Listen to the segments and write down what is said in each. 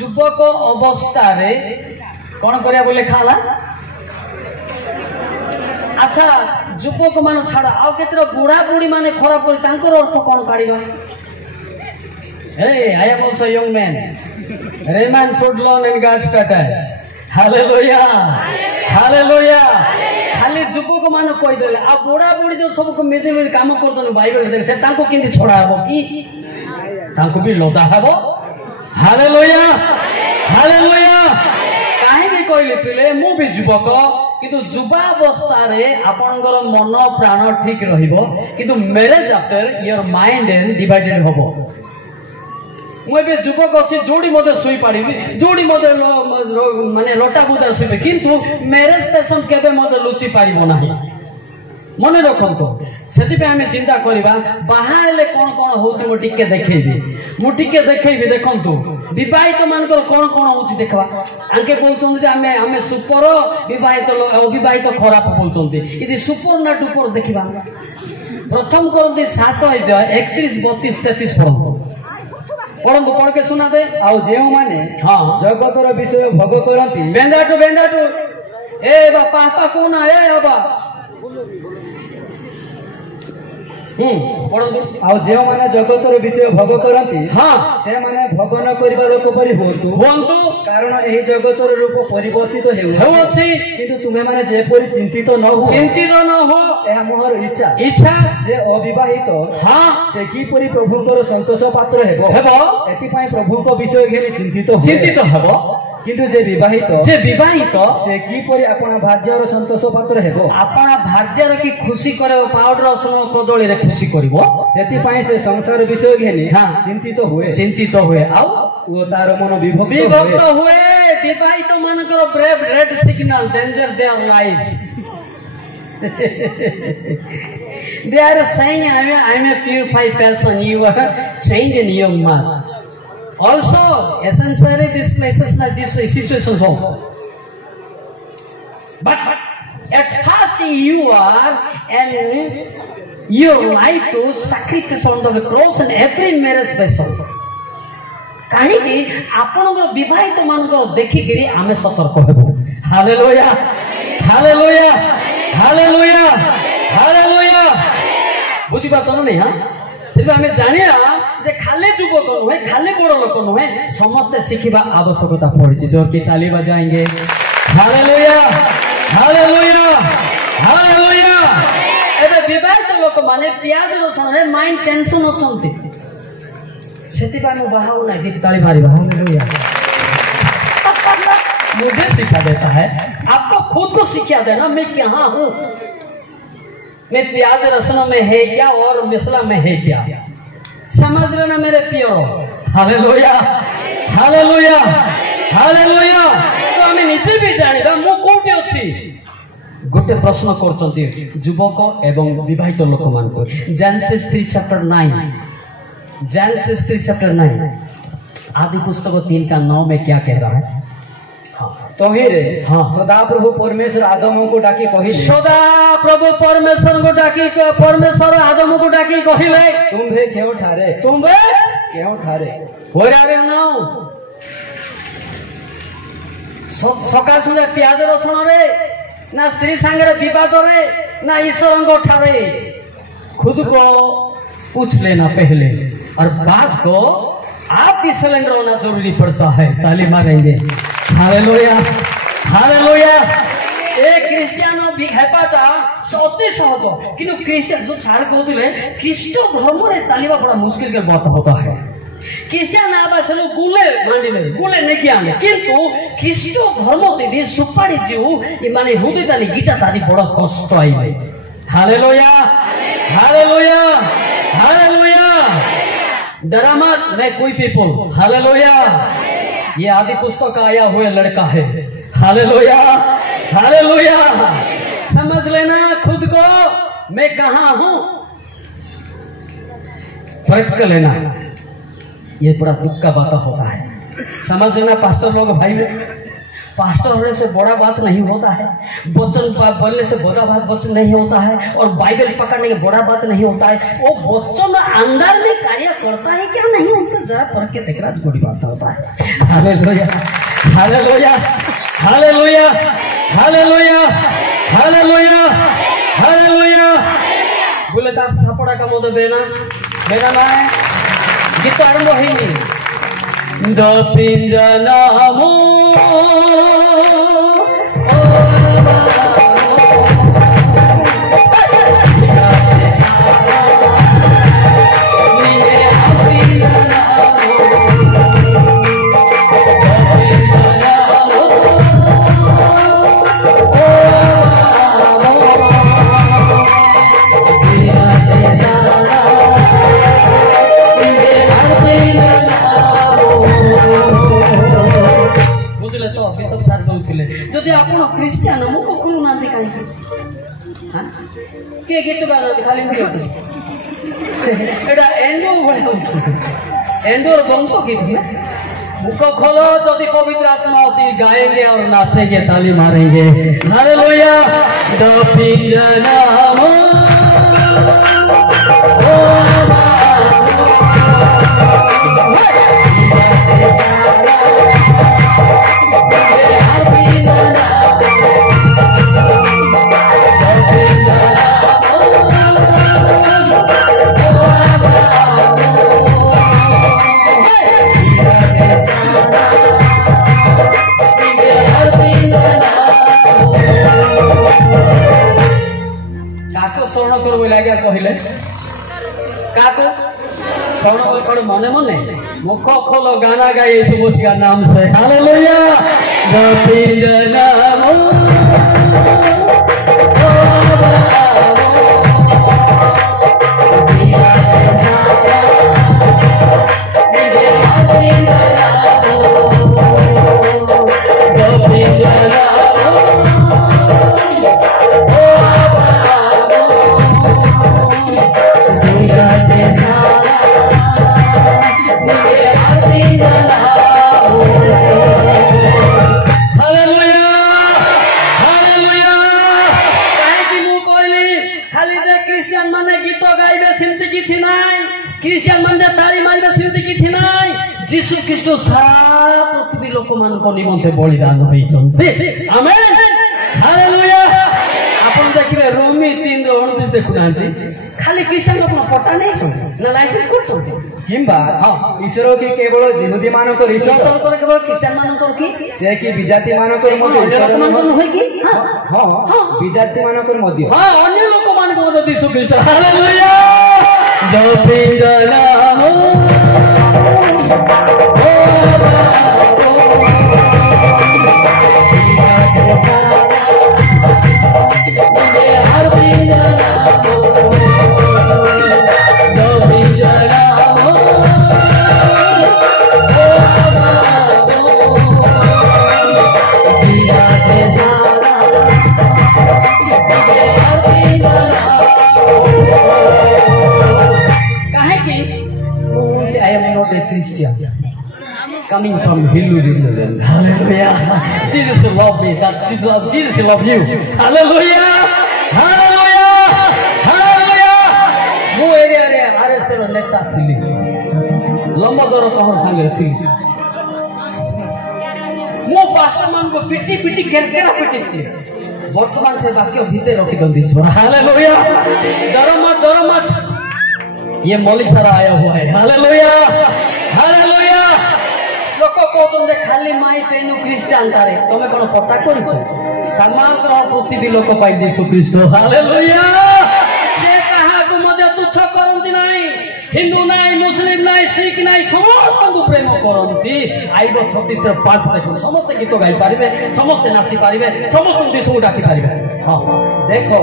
युवक अवस्था रे कौन करिया बोले खाला। अच्छा युवक मान छाड़ आउ केतर बुढ़ा बुढ़ी माने खराब कर तांकर अर्थ कौन काढिबा। Hey, I am also a young man. Remain should learn and God status. Hallelujah. Hallelujah. खाली युवक मान कहि देले आ बुढ़ा बुढ़ी जो सब को मिदे मिदे काम करतन बाइबल देख से तांको किंती छोड़ा हबो की तांको भी लोदा हबो। Hallelujah hallelujah. काहे की कहले पिले मु भी युवक किंतु युवा अवस्था रे आपनकर मन प्राण ठीक रहिबो किंतु marriage after your mind and divided हबो। मुझे युवक अच्छी जोड़ी मत शुई पाड़ी जोड़ी मत माने लटा बुदार शुवे किंतु मैरेज पैसन केबे मत लुचि पारिबो नाही। मन रखतो से आम चिंता करवा बाहर कौन कौन होची मु टिके देखैबी देखंतु विवाहित मानकर कौन कौन होची देखबा आंके बोलतों आमे आमे सुपर विवाहित अविवाहित खराब बोलतों इदि सुपर ना डुपर देखिबा प्रथम करते 7 अध्याय 31 32 33 पढ़ंतु पढ़ के सुना दे आउ जेउ माने हां जगतर विषय भोग करंती बेंदाटू ए बा पापा कोन ए बाबा पढ़ंतु आउ जेउ माने जगतर विषय भोग करंती हां से माने भोग न करिबा लोक परि होंतु कारण एही जगतर रूप परिवर्तित हेउ अछि किंतु तुमे माने जे परि चिंतित न हो एहा मोहर इच्छा जे अविवाहित हां से की परि प्रभुकर संतोष पात्र हेबो एति पय प्रभुक विषय घेनि चिंतित हेबो किंतु जे विवाहित से की परि आपन भार्यार संतोष पात्र हेबो आपन भार्यार की खुशी करे पाउडर रसुण कदली रे खुशी करबो सेति पय से संसार विषय घेनि हां चिंतित हुए आउ ओ तार मन विभक्त हुए विवाहित मानकर brave red signal danger their life they are saying I'm a purified person you are changed in your mass also essentially these places not this situations home but at first you are and your life to sacrifice on the cross and every marriage vessel कहीं आपनकर विवाहित मानकर देखिकरी आमे सतर्क हेबो। Hallelujah hallelujah hallelujah hallelujah बुझी बात नहीं हां फिर हमें जानिया जे खाली युवक नुहे खाली बड़ लोक नुहे समस्त शिखिबा आवश्यकता पड़ी जोर की ताली बजाएंगे। Hallelujah hallelujah hallelujah. एबे विवाहित लोक माने प्याज रसुण रे माइंड टेंशन अछंती सेति बानु बाहाउ ना गीत ताली मारिबा। हालेलुया। मुझे सिखा देता है आपको खुद को सिखा देना मैं कहाँ हूँ मैं प्याज रसुन में है क्या और मिसला में है क्या समझ लेना मेरे पियो। Hallelujah hallelujah hallelujah. तो हमें नीचे भी जानिबा मु कोठे अछि गोटे प्रश्न करचंती युवक एवं विवाहित लोक मान को जेनेसिस 3 चैप्टर 9 जेनेसिस 3 चैप्टर 9 आदि पुस्तक 3 का 9 में क्या कह रहा है। तो ही रे सदा प्रभु परमेश्वर आदम को डाकी कहिले सदा प्रभु परमेश्वर को डाकी परमेश्वर आदम को डाकी कहिले तुम्भे केउ ठारे होरा रे नाउ सकाळ सुधा प्याज रसुण रे ना स्त्री संगे विवाद रे ना ईश्वर को ठारे खुद को पूछ लेना पहले और बात को आप भी सिलेंडर होना जरूरी पड़ता है। ताली मारेंगे। Hallelujah hallelujah. एक क्रिश्चियन भी हेपाटा सत्य सहज किंतु क्रिश्चियन जो छाड़ कहते ख्रीष्ट धर्म रे चलिबा बड़ा मुश्किल के बात होता है। क्रिश्चियन आबा से लोग गुले नहीं ज्ञान किंतु ख्रीष्ट धर्म दीदी सुपाड़ी जीव माने हुदे ताली गीता ताली बड़ा कष्ट आई। Hallelujah hallelujah hallelujah. डरा मत मैं कोई पीपल। हालेलुया। ये आदि पुस्तक आया हुआ लड़का है। Hallelujah hallelujah. समझ लेना खुद को मैं कहाँ हूँ परख कर लेना। ये बड़ा दुख का बात होता है। समझ लेना पास्टर लोग भाई पास्टर होने से बड़ा बात नहीं होता है, वचन बोलने से बड़ा बात वचन नहीं होता है, और बाइबल पकड़ने के बड़ा बात नहीं होता है। वो वचन अंदर में कार्य करता है क्या नहीं उनका जरा पढ़ के देख रहा बड़ी बात होता है। Hallelujah hallelujah hallelujah hallelujah hallelujah hallelujah. बोले दास सापड़ा का मत बेना बेना ना है गीत आरंभ होइनी द पिंजनामो যদি আপন খ্রিস্টান মুখ খুলু না কাহিଁକି କିଏ ଗୀତ ଗାଉନାହାନ୍ତି ଖାଲି ଏଇଟା ଏଣ୍ଡୋ ଭଳି ହଉଛନ୍ତି एंडोर वंश गीत है मुख खोलो यदि पवित्र आत्मा होती गाएंगे और नाचेंगे ताली मारेंगे हालेलुया द पिंजनामो शरण कर लगे कहले क्या शरण कर मने मने मुख खोलो गाना गाए यीशु मसीह का नाम से हालेलुया द पिंजनामो जीशु ख्रीष्ट सारा पृथ्वी लोक मान निमंते बलिदान होइछन्ते आमेन हालेलुया। आपण देखिबे रोमी 3:29 देखुनांती खाली क्रिश्चियन लोक पटा नहीं ना लाइसेंस करछन्ते किंबा ईश्वर की केवल यहूदी मान को ईश्वर को केवल क्रिश्चियन मान को की से की विजाति मान को मध्य लोक मान को होय की हां विजाति मान को मध्य हां अन्य लोक मान को मध्य यीशु ख्रीष्ट हालेलुया जो पिंजनामो coming from Hindu religion. Hallelujah. Jesus love me. That love Jesus love you. Hallelujah. Hallelujah. Hallelujah. Mo area re RSS ro neta thili. Lambador kahor sange thili. Mo pastor man ko pitti pitti kerkera pitti thili. वर्तमान से वाक्य भीतर रखी दंदी ईश्वर hallelujah डरो मत ये मौलिक सारा आया हुआ है हालेलुया हालेलुया लोक कहते खाली माई पेनु क्रिस्टियन तारे तुम कौन पटा कर समग्र पृथ्वी लोक पाई यीशु ख्रीष्ट हालेलुया से कहा को मध्य तुच्छ करंती नहीं हिंदू नहीं मुस्लिम नहीं सिख नहीं समस्त को प्रेम करंती आइब 36:5 देखो समस्त गीत गाई पारिबे समस्त नाची पारिबे समस्त यीशु डाकी पारिबे हां देखो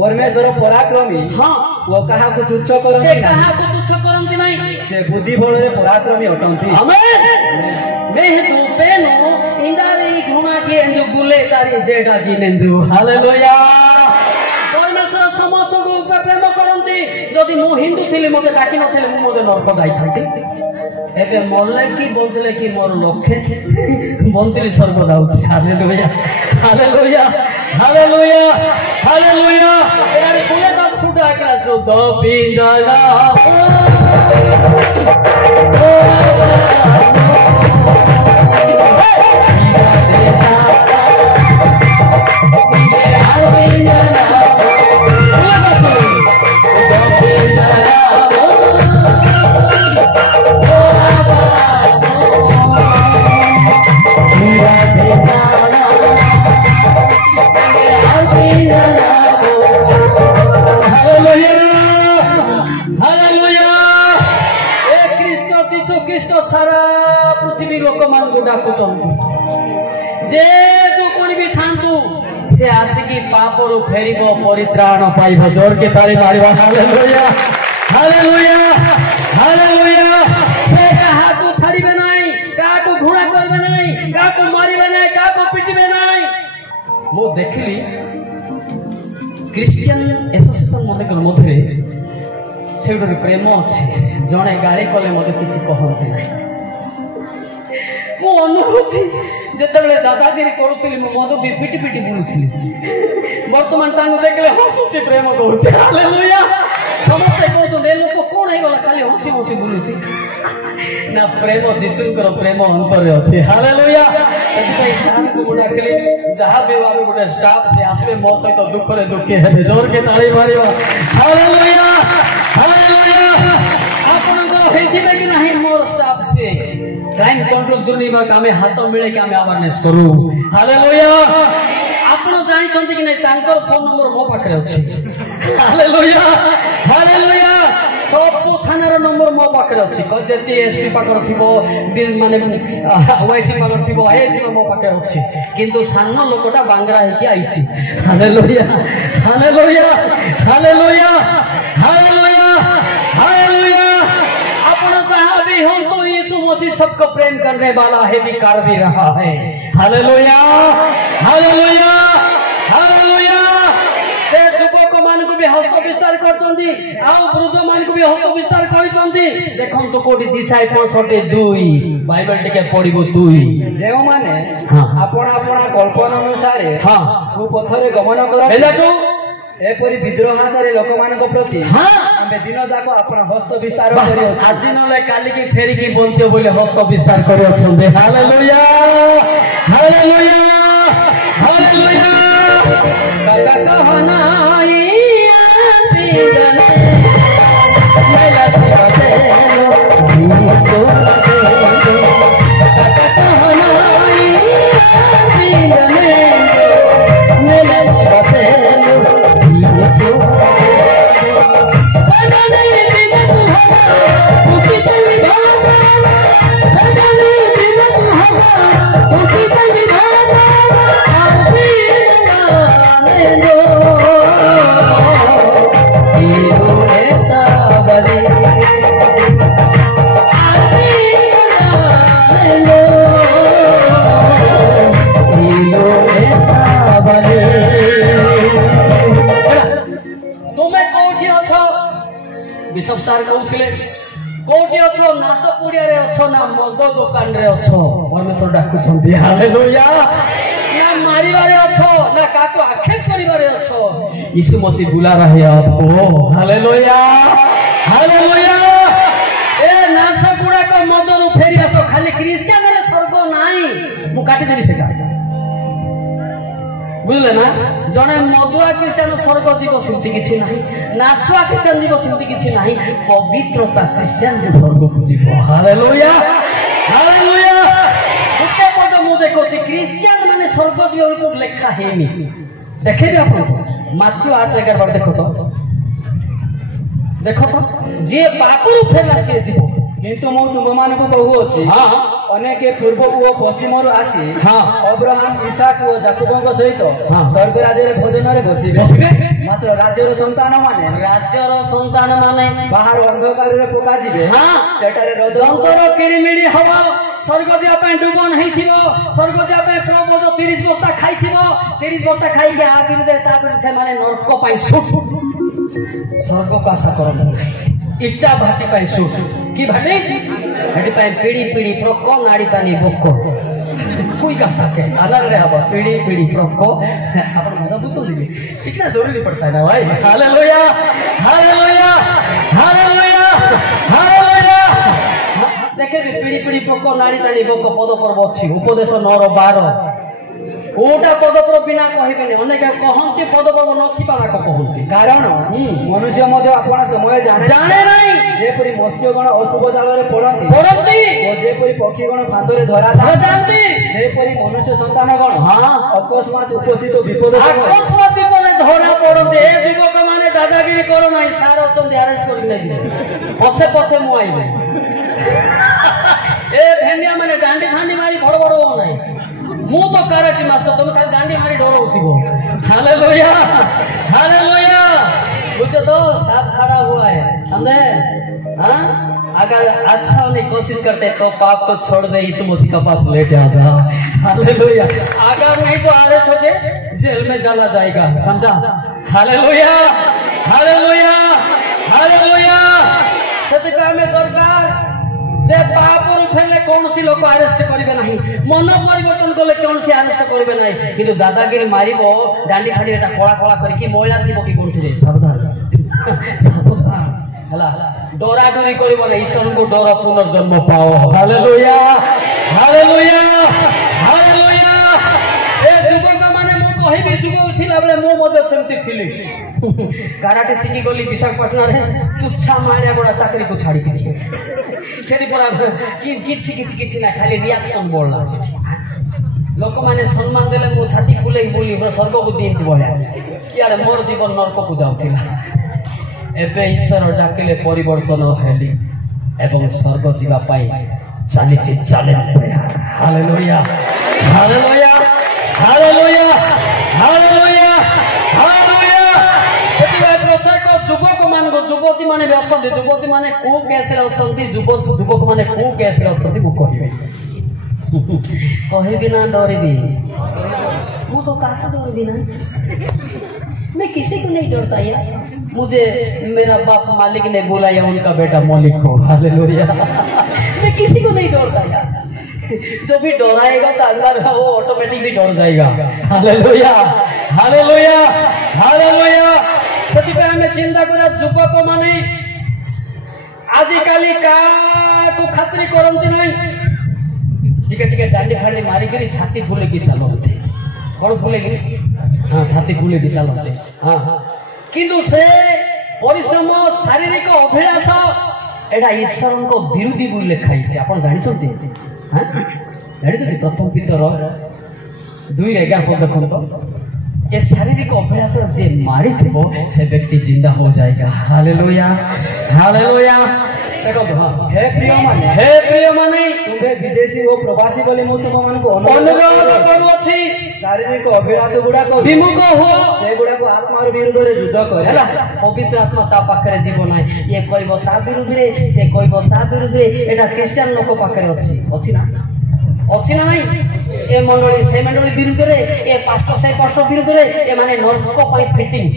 परमेश्वर पराक्रमी हां वो कहा को तुच्छ करंती से कहा को तुच्छ करंती नहीं से बुद्धि बल रे पराक्रमी अटंती आमेन मेहदू पेनो इंदारी घुमा के जो गुले तारी जेडा गिनेंजु हालेलुया परमेश्वर समस्त को प्रेम करंती जदि मो हिंदू थिली मते डाकी नथिले मो मते नरक जाई थांती ଏବେ ମଲେ କି ବଞ୍ଚିଲେ କି ମୋର ଲକ୍ଷ୍ୟ ବଞ୍ଚିଲି ସ୍ୱର୍ଗ ଯାଉଛି। Hallelujah hallelujah hallelujah hallelujah. ଏଆଡେ କୁଲେ ତ ସୁଧା ଆକା ସୁଧ ପିଞ୍ଜରା सारा पृथ्वी लोक मान को डाकुचंतु जे जो कोणी भी थांतु से आसिकी पापरु फेरिबो परित्राण पाइबो। जोर के ताली मारिबा। Hallelujah hallelujah hallelujah. से काहा को छाड़िबे नाही, काहा को घुणा करबे नाही, काहा को मारिबे नाही, काहा को पिटिबे नाही। मो देखली क्रिश्चियन एसोसिएशन मधे से गोटे प्रेम अच्छे। जड़े गाड़ी कले मत किसी कहते ना मो अनुभूति जिते दादागिरी करुली मद भी पिटी पिटी बुलूली बर्तमान देखले हसुची प्रेम करुचे। हालेलुया। समस्ते कहते लोक कौन होगा खाली हसी हसी बुलूची ना प्रेम जीशुकर प्रेम अंतर अच्छे। हालेलुया। सार को मुझे डाकिली जहाँ भी आम गोटे स्टाफ से आसवे मो सहित दुखरे दुखी है। जोर के ताली मार। Hallelujah hallelujah. आपन कि नहीं मोर स्टाफ से क्राइम कंट्रोल दुर्नीति आम हाथ मिले कि आम अवेयरनेस करू। हालेलुया। आपन जानिछंती कि नहीं तांकर फोन नंबर मो पाखरे अछि। Hallelujah hallelujah. सब थानार नंबर मो पाखरे अछि। जति एसपी पाखर थिबो माने ओआईसी पाखर थिबो आईएसी मो पाखरे अछि किंतु सानो लोकटा बांगरा हेकी आइछि। Hallelujah hallelujah hallelujah hallelujah hallelujah. अपन जहां भी हो तो यीशु मसीह सबको प्रेम करने वाला है, भी कर भी रहा है। Hallelujah hallelujah hallelujah. से युवक मान को भी हस्त विस्तार करचंदी आ वृद्ध मान को भी हस्त विस्तार करिसंती। देखन तो कोडी जिसाई 65:2 बाइबल टिके पढिबो 2 जेउ माने आपण आपण कल्पना अनुसार कुपथरे गमन करत एलाटो एपरि विद्रोहाचारी लोक मानक प्रति आमे दिन जाक आपण हस्त विस्तार करियो। आज नले काली की फेरी की बंचे बोले हस्त विस्तार करियो छंदे। Hallelujah hallelujah hallelujah. काका कहनाई आपिगने मेला सेवा चलो यीशु दे। काका कहनाई आपिगने मेला सेवा चलो यीशु सदने दिन तुहरा उकित विधाता सदने दिन तुहरा उकित विधाता आपिगने लो esta vale बिशप सार कहते कोटी अच्छो नाश पुड़िया रे अच्छो ना मद दुकान रे अच्छो परमेश्वर डाकुछंती। हालेलुया। ना मारिबारे अच्छो ना काको आक्षेप करिबारे अच्छो यीशु मसीह बुला रहे हैं आपको। Hallelujah hallelujah. ए नाश पुड़ा को मद रु फेरी आसो खाली क्रिश्चियन रे स्वर्ग नाही मु काटी देबी सेटा बुझले ना। जने मदुआ क्रिश्चियन स्वर्ग जीव सिमती किछि नाही, नासुआ क्रिश्चियन जीव सिमती किछि नाही, पवित्रता क्रिश्चियन के स्वर्ग को जीव। Hallelujah hallelujah. उते पद मु देखो छी क्रिश्चियन माने स्वर्ग जीव को लेखा हेनी। देखेबे आपन माथ्यू 8:11 देखो तो जे पापरु फेला से जीव किंतु मु तुम मानक कहूछि अनेक पूर्व को पश्चिम आसी अब्राहम इसाक और जाकूब सहित स्वर्ग राज्य भोजन रे बसिबे। मात्र राज्यर संतान माने बाहर अंधकार रे पका जिवे सेटारे रंतर किड़िमिड़ी हवा स्वर्ग दिया पे डुब नहीं थिबो। स्वर्ग दिया पे प्रभु 30 बस्ता खाइथिबो 30 बस्ता खाइ के आदिन दे तापर से माने नरक पाई सुट स्वर्ग का आशा करब। इट्टा भाटी पाई सुट की भाटी भाटी पाई पीड़ी पीड़ी प्रको नाड़ी तानी बक्को कोई कहा के अलग रहे अब पीड़ी पीड़ी प्रको अपन मजा बुतो दी सीखना जरूरी पड़ता है ना भाई हालेलुया हालेलुया हालेलुया हालेलुया देखे पीड़ी पीड़ी प्रको नाड़ी तानी बक्को पद पर्व अछि उपदेश 9:12 ओटा पदपर बिना कहबेनी अनेक कहंती पदपर नथिबा कहंती कारण मनुष्य मध्य आपण समय जाने नहीं जेपरी मत्स्यगण अशुभ जालरे पड़ती और जेपरी पक्षीगण फांदरे धरा जानती जेपरी मनुष्य संतानगण अकस्मात उपस्थित विपद अकस्मात विपद धरा पड़ते ए युवक माने दादागिरी करो नहीं सार अचंदी अरेस्ट कर नहीं पछे पछे मु आइबे ए भेंडिया माने डांडी फांडी मारी बड़ बड़ हो नहीं मु तो कराटी मास्टर तुम खाली डांडी मारी डरौथिबो हालेलुया हालेलुया बुझो तो सांप खड़ा हुआ है समझे हां अगर अच्छा होने की कोशिश करते तो पाप को छोड़ दे यीशु मसीह के पास लेके आ जा हालेलुया अगर नहीं तो अरेस्ट हो जाए जेल में डाला जाएगा समझा हालेलुया हालेलुया हालेलुया सत्यता में दरकार जे पाप उठेले कौन सी लोग अरेस्ट करिवे नहीं मन परिवर्तन कले कौन सी अरेस्ट करिवे नहीं किंतु दादागिरी मारिबो डांडी फाडी एटा कोला कोला करके मोइला थिबो की गोंठी रे सावधान सावधान हला डोरा डोरी करिबो नहीं ईश्वर को डर पुनर्जन्म पाओ हालेलुया हालेलुया हालेलुया ए जुबक माने मो कहिबी जुबक थिला बेले मो मधे सेमति थिली कराटे सिखी गली विशाखापट्टनम रे तुच्छा मारिया बड़ा चाकरी को छाड़ी के सेठी परा किछि किछि किछि ना खाली रिएक्शन बोलला लोक माने सम्मान देले मो छाती खुले बोली बड़ स्वर्ग को दिन्छ बढ्या यार मोर जीवन नरक को जाउथिला एबे ईश्वर डाकिले परिवर्तन हेली एवं स्वर्ग जीवा पाई चालीछि चैलेंज प्रयास hallelujah hallelujah hallelujah hallelujah hallelujah प्रत्येक प्रत्येक युवक मान को युवती माने भी अछंती युवती माने को केस रे अछंती युवक माने को केस रे अछंती मु कहबी ना डरबी मु तो काका डरबी ना मैं किसी को नहीं डरता यार मुझे मेरा बाप मालिक ने बुलाया उनका बेटा मलिक को हालेलुया मैं किसी को नहीं डरता यार जो भी डराएगा तो अल्लाह वो ऑटोमेटिक भी डर जाएगा हालेलुया हालेलुया हालेलुया सती पे हमें चिंता करा युवक माने आजिकाली का को खातरी करंती नहीं टिके डांडी फांडी मारी करी छाती फुले की चलते कौन फुलेगी हाँ छाती फुले की चलते हाँ हाँ किंतु से परिश्रम शारीरिक अभिलाष एटा ईश्वर को विरोधी बोली लिखाई आपण जानि छथि हां जानि प्रथम पितर 2:11 पद देखो ये शारीरिक अभ्यास जे मारी थो से व्यक्ति जिंदा हो जाएगा हालेलुया हालेलुया देखो हे प्रिय माने तुम्हें विदेशी और प्रवासी बोले मु तुम मान को अनुरोध करू अछि शारीरिक अभ्यास गुडा को विमुख हो से गुडा को आत्मा रे विरुद्ध रे युद्ध करे हैला पवित्र आत्मा ता पाखरे जीवन है ये कहबो ता विरुद्ध रे से कहबो ता विरुद्ध रे एटा क्रिश्चियन लोक पाखरे अछि ना नहीं ए मंडली से मंडली विरुद्ध रे ए पास्टर से पास्टर विरुद्ध रे ए माने नरक पई फिटिंग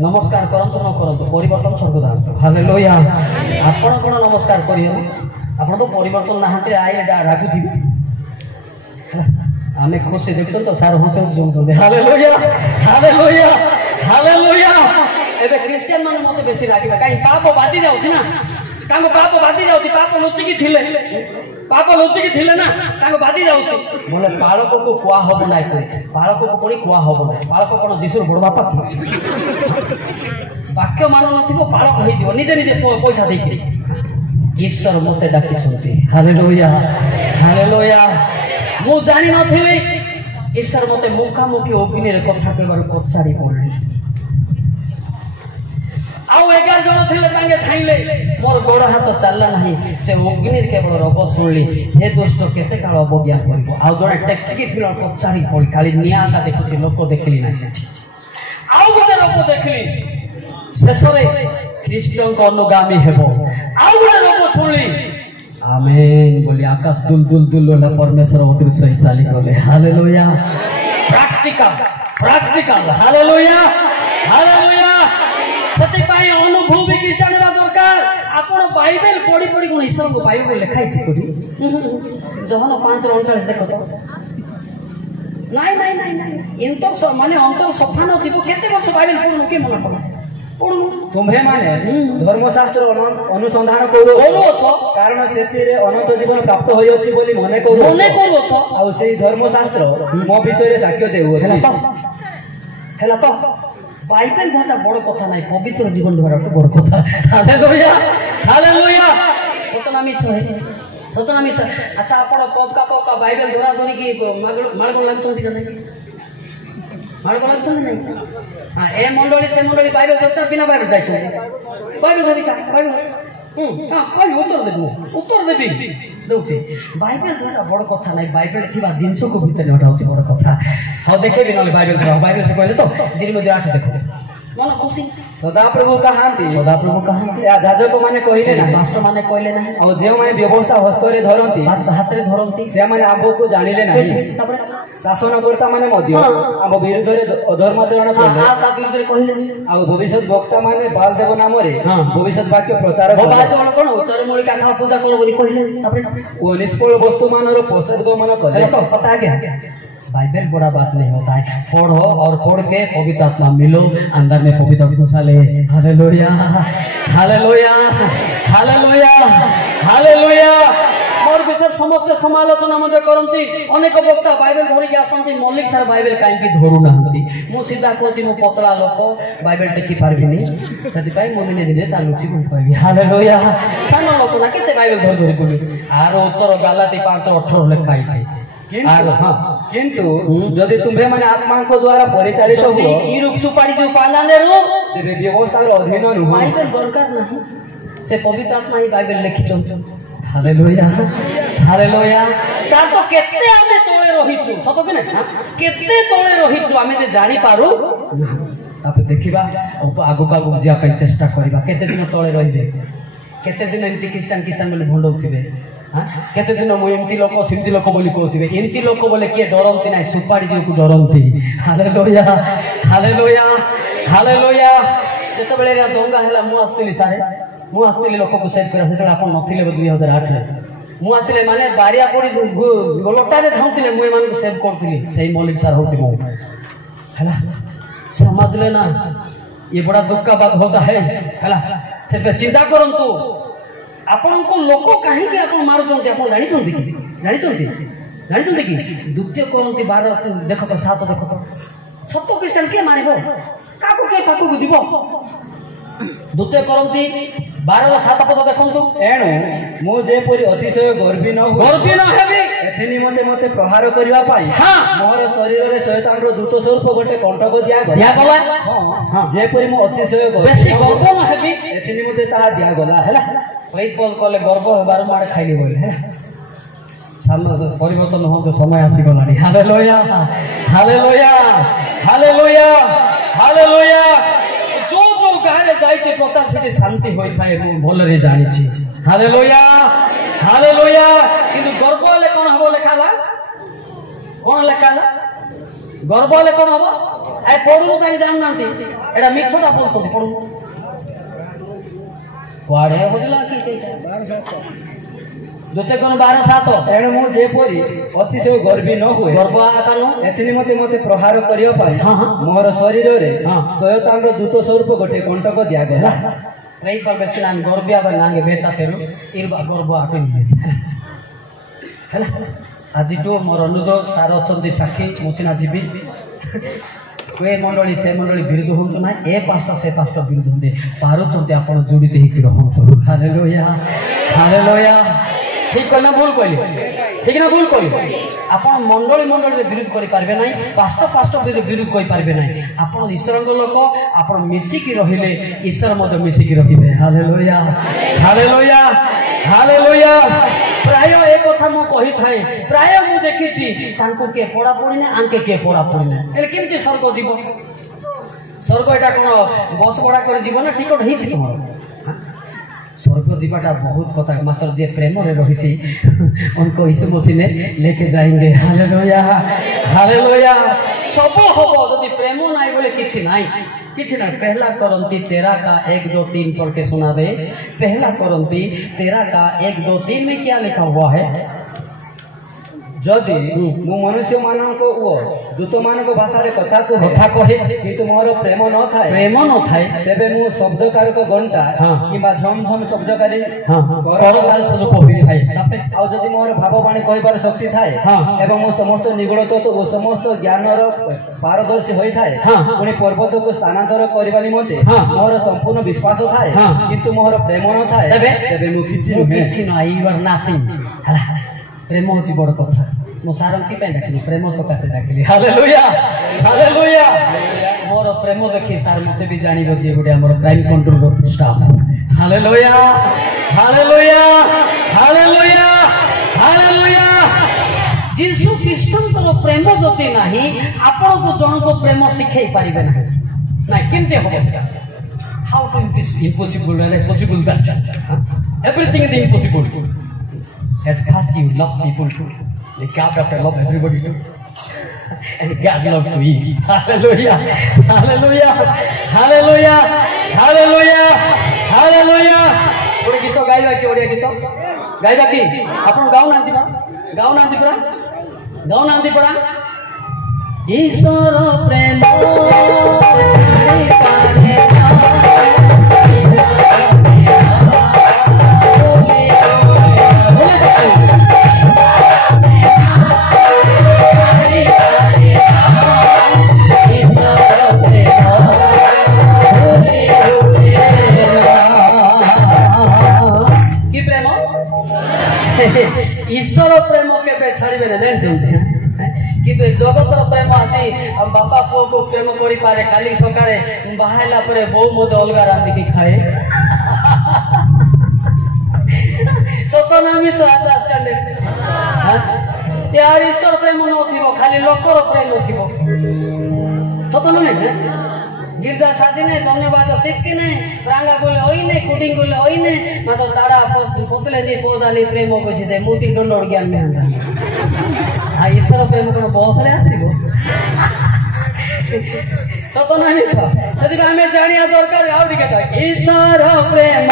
नमस्कार करंतु न करंतु परिवर्तन सर्वदा हालेलुया आपण कोन नमस्कार करियो आपण तो परिवर्तन नाहंते आइले रागु थिबे आमे खुशी देखतो तो सार हंसे हंसे जोम हालेलुया हालेलुया हालेलुया एबे क्रिश्चियन माने मते बेसी लागिबा काई पाप बादी जाउछि ना कांगो पाप बादी जाउछि पाप लुचिकी थिले ना कांगो बादी जाउछि बोले पालक को कुआ हबो नाइ को पालक को कोनी कुआ हबो नाइ पालक कोन जीसुर बड़ बापा वाक्य मान नथिबो पालक होई दियो निजे निजे पैसा देकरी ईश्वर मते डाकी छथि हालेलुया हालेलुया मु जानि नथिली ईश्वर मते मुखा मुखी अग्नि रे कथा कहबार पछाड़ी पड़ली आउ 11 जन थिले तांगे थाइले मोर गोड़ हाथ चलला नहीं से अग्नि केवल रब सुनली हे दोस्त केते काल अवज्ञा करबो आउ जने टेक्टिकी फिर पछाड़ी पड़ी खाली नियाका देखुती लोक देखली ना सेठी आउ गोटे लोक देखली शेषरे ख्रीष्टन को अनुगामी हेबो आउ गोटे लोक सुनली आमेन बोली आकाश दुल दुल दुल होला परमेश्वर अदृश्य ही चाली गले हालेलुया प्रैक्टिकल हालेलुया हालेलुया ସେଥିପାଇଁ ଅନୁଭୂତି କି ଜାଣିବା ଦରକାର। ଆପଣ ବାଇବେଲ ପଢି ପଢି କଣ ଈଶ୍ୱରଙ୍କୁ ବାଇବେଲ ଲେଖା ହେଇଛି କୋଉଠି? ଜହନ 5:39 ଦେଖ ତ। ନାଇଁ ନାଇଁ ନାଇଁ ନାଇଁ ମାନେ ଅନ୍ତର ସଫା ନଥିବ କେତେ ବର୍ଷ ବାଇବେଲ ପଢୁନୁ କିଏ ମନା କଲା? तुम्हे माने धर्मशास्त्र अनुसंधान करूछ कारण सेतिरे अनंत जीवन प्राप्त होई अछि बोली मने करूछ आ सेही धर्मशास्त्र मो विषय रे साक्ष्य देउ अछि हेला तो बाइबल धरता बड़ कथा नाही पवित्र जीवन धरता बड़ कथा। हालेलुया हालेलुया सतनामी छय सतनामी छ। अच्छा आपण पक्का बाइबल धरा धरी की माळगो लागतोंती कि नाही? माळगो लागतोंती नाही? हां ए मंडळी से मंडळी बाइबल धरता बिना बाइबल जायछो बाइबल धरी का बाइबल हां कोई उत्तर देबी दउछे बाइबल धरा बड़ कथा नाही बाइबल थिबा जिंसो को भीतर नटा होछि बड़ कथा। हां देखेबी नले बाइबल धरा बाइबल से कहले तो जिरमि 8 देखो मन खुशी सदाप्रभु कहांती या जाजक माने कहिले ना मास्टर माने कहिले ना आ जे माने व्यवस्था हस्तरे धरंती हाथ रे धरंती से माने आबो को जानिले नाही शासनकर्ता माने मध्य आम विरुद्ध रे अधर्माचरण कले आ ता विरुद्ध रे कहिले आ भविष्य वक्ता माने बालदेव नाम रे भविष्य वाक्य प्रचार कले बालदेव कोन चरमूलिका खा पूजा कलो बोली कहिले तापर ओ निष्फल वस्तु मानर पश्चात गमन कले तो पता है क्या बाइबल बड़ा बात नहीं होता है। पढ़ो और पढ़ के पवित्र आत्मा मिलो अंदर में पवित्र आत्मा साले। Hallelujah hallelujah hallelujah hallelujah. मोर विषय समस्त समालोचना मध्य करंती अनेक वक्ता बाइबल धरि के आसंती मल्लिक सर बाइबल काहे की धरु नाहंती मु सीधा कहती मु पतला लोक बाइबल टेकी पारबिनी तति पाई मु दिने दिने चालुची कोन कहबी। हालेलुया सान लोक ना केते बाइबल धरि बोली आर उत्तर गलाती 5:18 लिखा छै किंतु जदि तुम्हे माने आत्मा को द्वारा परिचालित हो ई रूप सुपाड़ी जो पालाने रो तेरे व्यवस्था रो अधीन न हो बाइबल दरकार नहीं से पवित्र आत्मा ही बाइबल लिखि चंच। हालेलुया हालेलुया ता तो केते आमे तोळे रहिछु सतो कि ना केते तोळे रहिछु आमे जे जानि पारु तापे देखिबा आगु आगु जिया पे चेष्टा करिबा केते दिन तोळे रहिबे केते दिन एंती क्रिश्चियन बोले भंडौथिबे केते दिन मु एमती लोक सिमती लोक बोली कहथिबे एमती लोक बोले किए डरंती नाही सुपाड़ी जी को डरंती। हालेलुया हालेलुया हालेलुया जेते बेले दंगा हला मु आस्तिली सारे मु आस्तिली लोक को सेव कर सेते आपण नथिले 2008 रे मु आसिले माने बारिया पड़ी गोलटा रे धाउतिले मु मान को सेव करथिली सही मौलिक सर होती मु हला समझ लेना ये बड़ा दुख का बात होता है। हला से चिंता करंतु आपण को लोक काहे के आपण मारुचंती आपण जानि चंती कि द्वितीय कोरंती 12 देखो तो 7 देखो तो सत्य क्रिश्चियन के मानिबो काको के पाको बुझिबो द्वितीय कोरंती 12:7 पद देखंतु एणु मु जे परि अतिशय गर्वी न हेबी एथि मते प्रहार करिवा पाई मोर शरीर रे शैतान रो दूत स्वरूप गोटे कंटक दिया गला हां जे परि मु अतिशय बेसी गर्व न हेबी एथि मते ताहा दिया गला हैला प्रेत बोल कले गर्व हेबार मार खाइली बोले है सामने परिवर्तन हो तो समय आसी गलानी। हालेलुया हालेलुया हालेलुया हालेलुया जो गारे जाइछे प्रचार सेठी शांति होई थाए मु भल रे जानि छी। हालेलुया हालेलुया किंतु गर्व ले कोन हबो लेखाला गर्व ले कोन हबो आइ पढु ताई जान नांती एडा मिछोटा बोलतो पढु वाड़े होदिला कि सेटा 12:7 एणु मु जे परि अतिशय गर्वी न होए गर्व आकानो एथि मते प्रहार करियो पाई मोर शरीर रे शैतान रो दूत स्वरूप गोटे कंटक दिया गला रही पर बेस्तान गर्विया बन नांगे बेटा तेरो इरबा गर्व आकनि हला आज जो मोर अनुरोध सार अछंती साखी मुसिना जीबी कोई मंडली से मंडली विरुद्ध होंतु ना ए पास्टर से पास्टर विरुद्ध होंते पारुचंती आपण जोड़िते ही रहंतु। हालेलुया हालेलुया ठीक कहना भूल कहली ठीक ना भूल कहली आपण मंडली विरोध करि पारबे नाही पास्टर विरोध करि पारबे नाही आपण ईश्वरक लोक आपण मिसिकी रहिले ईश्वर मते मिसिकी रहिबे। हालेलुया हालेलुया हालेलुया प्राय एक कथा मु कहि थाए प्राय मु देखिछि तांको के पड़ा पड़ी ना आंके के पड़ा पड़ी ना एले केमति स्वर्ग दिबो स्वर्ग एटा कोन बस पड़ा कर जीवन ना टिकट हिछि तुमर स्वर्ग जीवाटा बहुत कथा मात्र जे प्रेम रे रहिछि उनको यीशु मसीह ने लेके जाएंगे। हालेलुया हालेलुया सब होबो यदि प्रेम नाही बोले किछि नाही किसी ना पहला कोरिन्थी 13 का 1 2 3 पढ़ के सुना दे। पहला कोरिन्थी 13 का 1 2 3 में क्या लिखा हुआ है? जदि मु मनुष्य मानक ओ दूत मानक भाषा रे कथा कहे किंतु मोर प्रेम न थाए तेबे मु शब्दकार को घंटा किबा झम झम शब्दकारी करताल स्वरूप होई थाए आ जदि मोर भाववाणी कहबार शक्ति थाए एवं मु समस्त निगुण तत्व ओ समस्त ज्ञान रो पारदर्शी होई थाए पुनी पर्वत को स्थानांतर करबा निमते मोर संपूर्ण विश्वास थाए किंतु मोर प्रेम न थाए तेबे मु किछि न यू आर नथिंग। प्रेम होची बड़ कथा। मो सारंगी पे डाकिली प्रेम सकाशे डाकिली। Hallelujah hallelujah. मोर प्रेम देखि सार मते भी जानि बदी गुडे हमर crime control staff. Hallelujah hallelujah hallelujah hallelujah. जीसु ख्रीष्टंकर प्रेम जति नाही आपण को जण को प्रेम सिखै परिबे नाही ना केमते होबो? How to impossible and possible that everything is impossible. At first you love people too. The God after love everybody too. And God love to eat. Hallelujah. Hallelujah. Hallelujah. Hallelujah. Hallelujah. Odia gito gaiba ki odia gito? Gaiba ki? Apun gaun nanti pura? Gaun nanti pura? Gaun nanti pura? Ishwar prema chhadi pare ईश्वर प्रेम के छाड़े ना जानते किंतु जगतर प्रेम आज बापा पुओ को प्रेम करि पारे। काली सकारे बाहाइला परे बो मते अलगा रांधिकी खाए सतना मिस आकाश कांडे यार ईश्वर प्रेम नथिबो खाली लोकर प्रेम थिबो सतना नै गिरजा साजी नहीं धन्यवाद सिक्की नहीं प्रांगा बोले होई नहीं कुटिंग बोले होई नहीं मतलब ताड़ा पोतले दी पौधा नहीं प्रेम को छिते मूर्ति डोलोड ज्ञान में आ ईश्वर प्रेम को बहुत रे आसीबो सतो नहीं छ सदी हमें जानिया दरकार आउ दिकेटा ईश्वर प्रेम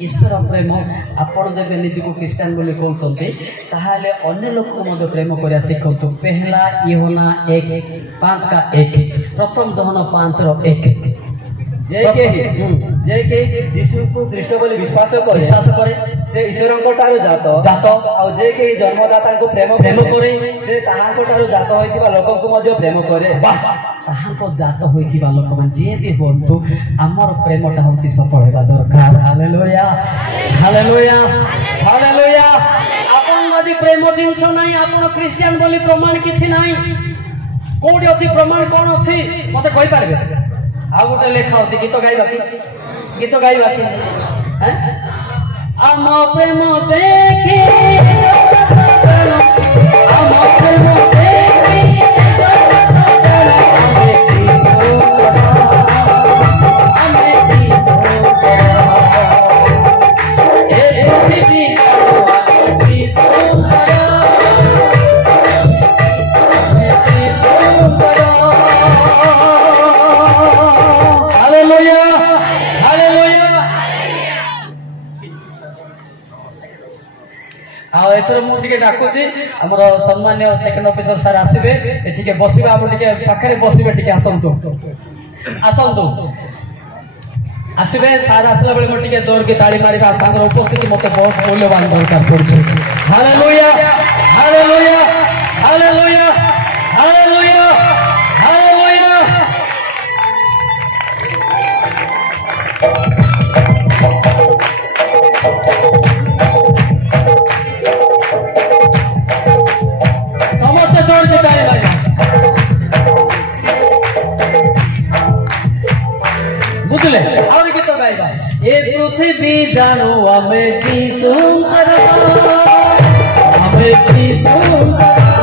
ईश्वर प्रेम आपण देवे निज को क्रिस्टियन बोली कहते ताहले अन्य लोक को मध्य प्रेम करिया शिखंतु। पहला यूहन्ना 1:5 का 1 प्रथम यूहन्ना 5:1 जे के यीशु को ख्रीष्ट बोली विश्वास करे से ईश्वरंको तारो जात आ जे के जन्मदाता को प्रेम करे से ताहाको तारो जात होइतिबा लोक को मध्य प्रेम करे। बस ताहाको जात होइतिबा लोक मन जे भी होंतु हमर प्रेमटा होती सफल हेबा दरकार। Hallelujah hallelujah hallelujah. आपन यदि प्रेम जिंस नाही आपन क्रिश्चियन बोली प्रमाण किछि नाही। कोडी अछि प्रमाण कोन अछि मते कहि पारबे? आ गोटे लेखा होती गीत गाइबा कि हैं आम प्रेम देखी आम प्रेम देखी एथर मुझे डाकुची हमर सम्मान्य सेकेंड ऑफिसर सर आसीबे एठिके बसिबा हम टिके पाखरे बसिबे टिके आसंतु आसीबे सर आसला बेले म टिके दौर के ताली मारिबा तांकर उपस्थिति मते बहुत मूल्यवान दरकार पड़छ। Hallelujah hallelujah hallelujah hallelujah hallelujah. बुझले और गीत गाइबा ए पृथ्वी जानो हमें जी सुंदर हमें जी सुंदर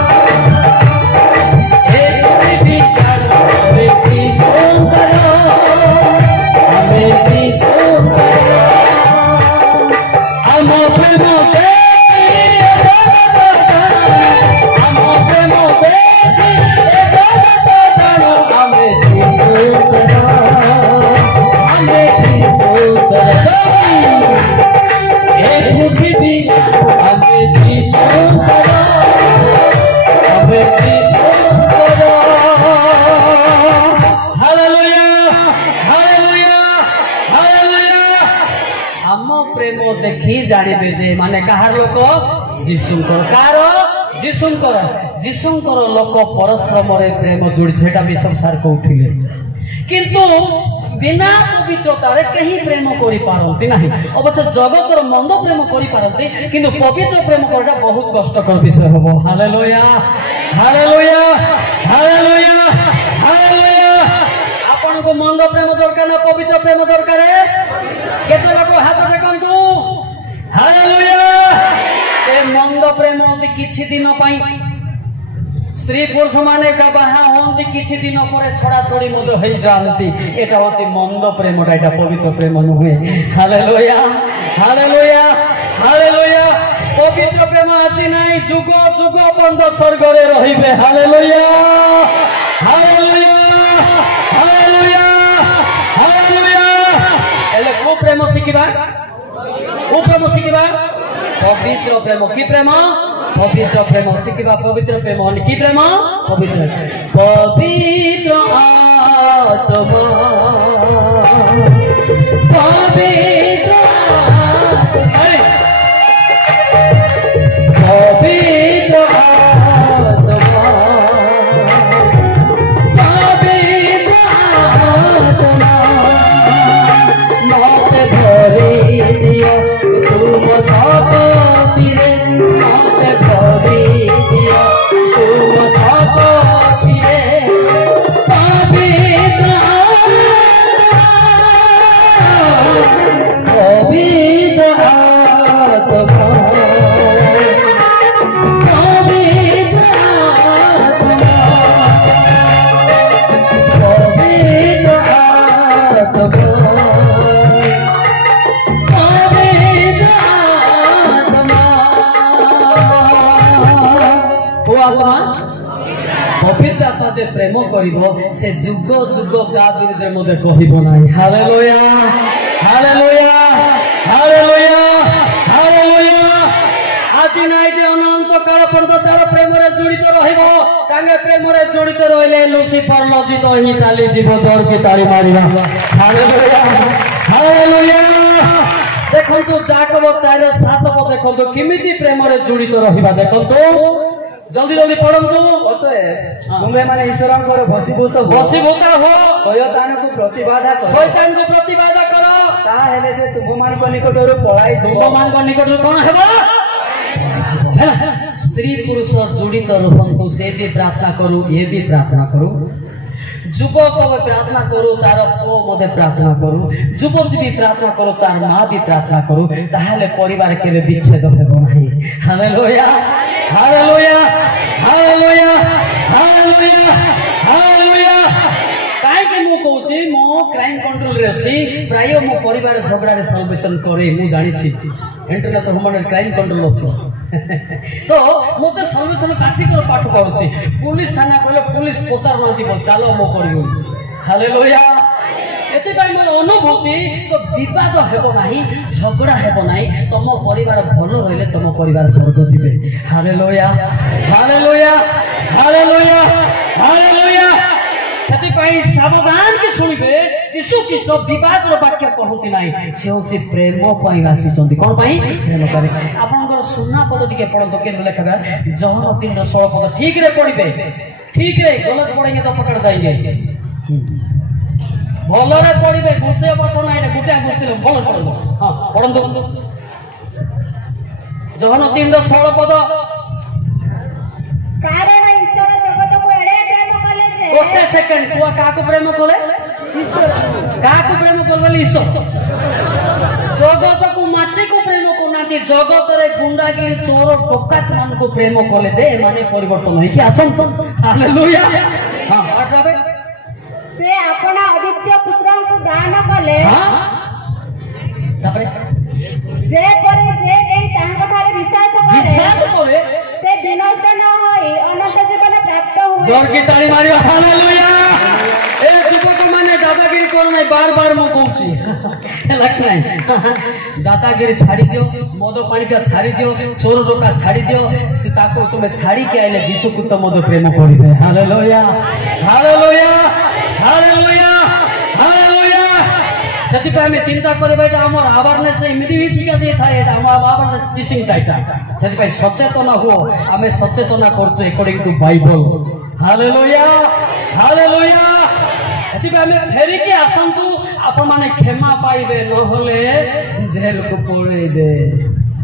आम प्रेम देखी जानवे जे माने कहार लोक जीशुंकर कार जीशुंकर लोक परस्पर प्रेम जोड़ी भी सब सार कहते किंतु बिना पवित्रतार कहीं प्रेम करि पारंती नहीं अवश्य जगतर मंद प्रेम करि पारंती किंतु पवित्र प्रेम करटा बहुत कष्टकर विषय हबो हालेलुया हालेलुया हालेलुया हालेलुया आपन को मंद प्रेम दरकार ना पवित्र प्रेम दरकार केते लोक हाथ देखंतु हालेलुया ए मंद प्रेम होती किछि दिन पई स्त्री पुरुष माने का बाहा होंती किछि दिन पर छड़ा छड़ी मद हो जानती एटा होची मंद प्रेमटा एटा पवित्र प्रेम नुहे हालेलुया हालेलुया हालेलुया पवित्र प्रेम आछि नाही जुग जुग बंद स्वर्ग रे रहिबे हालेलुया हालेलुया हालेलुया हालेलुया एले को प्रेम सिकिबा पवित्र प्रेम की प्रेम पवित्र प्रेम शिखा पवित्र प्रेम की प्रेम पवित्र पवित्र आत्मा पवित्र पवित्र आत्मा पवित्र आत्मा मत भरे दिया तुम सकती रे मत भरे दिया तुम सकती रे पवित्र आत्मा पवित्र आत्मा जे प्रेम करिवो से जुग जुग का विरुद्ध मते कहिबो नाही हालेलुया हालेलुया हालेलुया हालेलुया आज नाही जे अनंत काल पर्यंत तार प्रेम रे जड़ित रहिबो तांगे प्रेम रे जड़ित रहिले लुसिफर लज्जित ही चाली जीव जोर की ताली मारिबा हालेलुया हालेलुया देखंतु जाकब 4:7 देखंतु किमिति प्रेम रे जड़ित रहिबा देखंतु जल्दी जल्दी पढ़ंतु अतएव तुम्हें माने ईश्वरंकर वशीभूत हो शैतान को प्रतिबाधा करो ता हेले से तुम मान को निकटरो पळाई तुम मान को निकटरो कोन हेबो स्त्री पुरुष जोड़ित रहंतु से भी प्रार्थना करू ये भी प्रार्थना करू युवक भी प्रार्थना करू तार पुओ मते प्रार्थना करू युवती भी प्रार्थना करू तार मां भी प्रार्थना करू ताहले परिवार केबे विच्छेद हेबो नाही hallelujah hallelujah hallelujah hallelujah hallelujah काहे के मु कहूची मो क्राइम कंट्रोल रे अछि प्राय मो परिवार झगड़ा रे सॉल्यूशन करे मु जानि छी इंटरनेशनल ह्यूमन क्राइम कंट्रोल अछि तो मते सॉल्यूशन काठी कर पाठ पढुची पुलिस थाना कहले पुलिस पचार नदी पर चालो मो करी होची हालेलुया एते भाई मोर अनुभूति तो विवाद हेबो नाही झगड़ा हेबो नाही तम परिवार भलो होइले तम परिवार स्वर्ग जिवे हालेलुया हालेलुया हालेलुया हालेलुया छति पाई सावधान के सुनिबे यीशु कृष्ण विवाद रो वाक्य कहंती नाही से होची प्रेम पई आसी चंदी कोन पई प्रेम करे आपनकर सुना पद टिके पढंतो के लेखबा जहन 3:16 पद ठीक रे पढिबे ठीक रे गलत पढेंगे तो पकड़ जाएंगे भलरे पढिबे घुसे बटो ना एटा गुटा घुसले भल पढो हां पढंतो जहन 3:16 पद कारण ईश्वर जगत को एडे प्रेम कले जे गोटे सेकंड तुआ काको प्रेम कले ईश्वर काको प्रेम करले ईश्वर जगत को माटी को प्रेम को नाती जगत रे गुंडागिरी चोर डकात मान को प्रेम कले जे माने परिवर्तन होई कि आसन हालेलुया हां अठाबे से अपना अद्वितीय पुत्र को दान कले हां तापरे जे परे जे केई तांग ठारे विश्वास करे से विनष्ट न होई अनंत जीवन प्राप्त हुए जोर की ताली मारियो हालेलुया ए युवक माने दादागिरी कर नै बार बार मो कहूची लख नै दादागिरी छाड़ी दियो मद पानी का छाड़ी दियो चोर डका छाड़ी दियो सीता को तुमे छाड़ी के आइले यीशु को तो मद प्रेम करिबे हालेलुया हालेलुया हालेलुया हालेलुया ସେଥିପାଇଁ ଆମେ ଚିନ୍ତା କରିବା ଏଇଟା ଆମର ଆୱାରନେସ୍ ଏମିତି ହିଁ ଶିକ୍ଷା ଦେଇଥାଏ ଏଇଟା ଆମ ଆୱାରନେସ୍ ଟିଚିଂଟା ଏଇଟା ସେଥିପାଇଁ ସଚେତନ ହୁଅ ଆମେ ସଚେତନ କରୁଛୁ according two Bible hallelujah hallelujah ସେଥିପାଇଁ ଆମେ ଫେରିକି ଆସନ୍ତୁ ଆପଣମାନେ କ୍ଷମା ପାଇବେ ନହେଲେ ଜେଲକୁ ପଳେଇବେ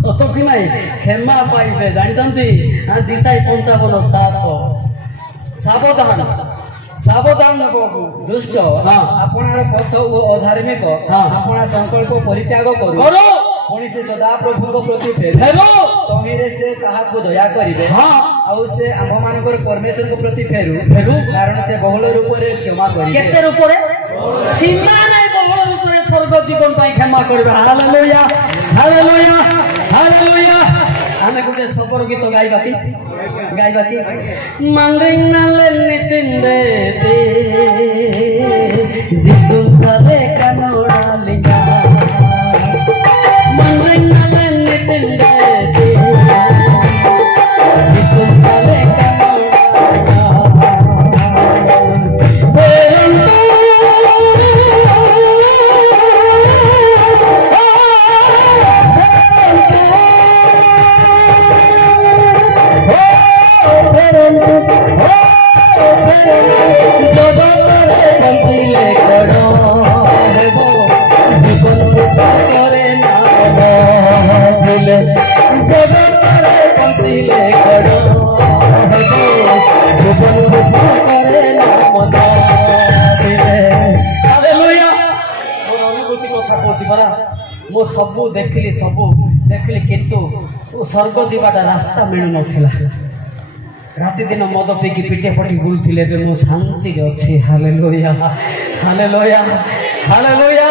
ସତ କି ନାଇଁ କ୍ଷମା ପାଇବେ ଜାଣିଛନ୍ତି ଦିଶାଇ 55:7 ସାବଧାନ ସାବଧାନ ବାବୁ ଦୁଷ୍ଟ ଆପଣାର ପଥ ଓ ଅଧାର୍ମିକ ଆପଣା ସଂକଳ୍ପ ପରିତ୍ୟାଗ କରୁ ପୁଣି ସେ ସଦାପ୍ରଭୁଙ୍କ ପ୍ରତି ଫେରୁ ତହିଁରେ ସେ ତାହାକୁ ଦୟା କରିବେ ଆଉ ସେ ଆମ୍ଭମାନଙ୍କର ପରମେଶ୍ୱରଙ୍କ ପ୍ରତି ଫେରୁ କାରଣ ସେ ବହୁଳ ରୂପରେ କ୍ଷମା କରିବେ କେତେ ରୂପରେ ସୀମା ନାହିଁ ବହୁଳ ରୂପରେ ସ୍ୱର୍ଗ ଜୀବନ ପାଇଁ କ୍ଷମା କରିବେ ହାଲେଲୁୟା ହାଲେଲୁୟା ହାଲେଲୁୟା ଆମେ ଗୋଟେ ସବର ଗୀତ ଗାଇବା କି ମଙ୍ଗିନାଲେ ନିତିନ୍ଦେ ତେ ଯିଶୁ ଚାଲେ କାନୋଡାଲିକା ମଙ୍ଗିନାଲେ ନିତିନ୍ଦେ ତେ ଯିଶୁ ଚାଲେ ମୁଁ ସବୁ ଦେଖିଲି କିନ୍ତୁ ସ୍ୱର୍ଗ ଯିବାଟା ରାସ୍ତା ମିଳୁନଥିଲା ରାତି ଦିନ ମଦ ପିଇକି ପିଟେ ପଟି ବୁଲୁଥିଲେ ଏବେ ମୁଁ ଶାନ୍ତିରେ ଅଛି hallelujah hallelujah hallelujah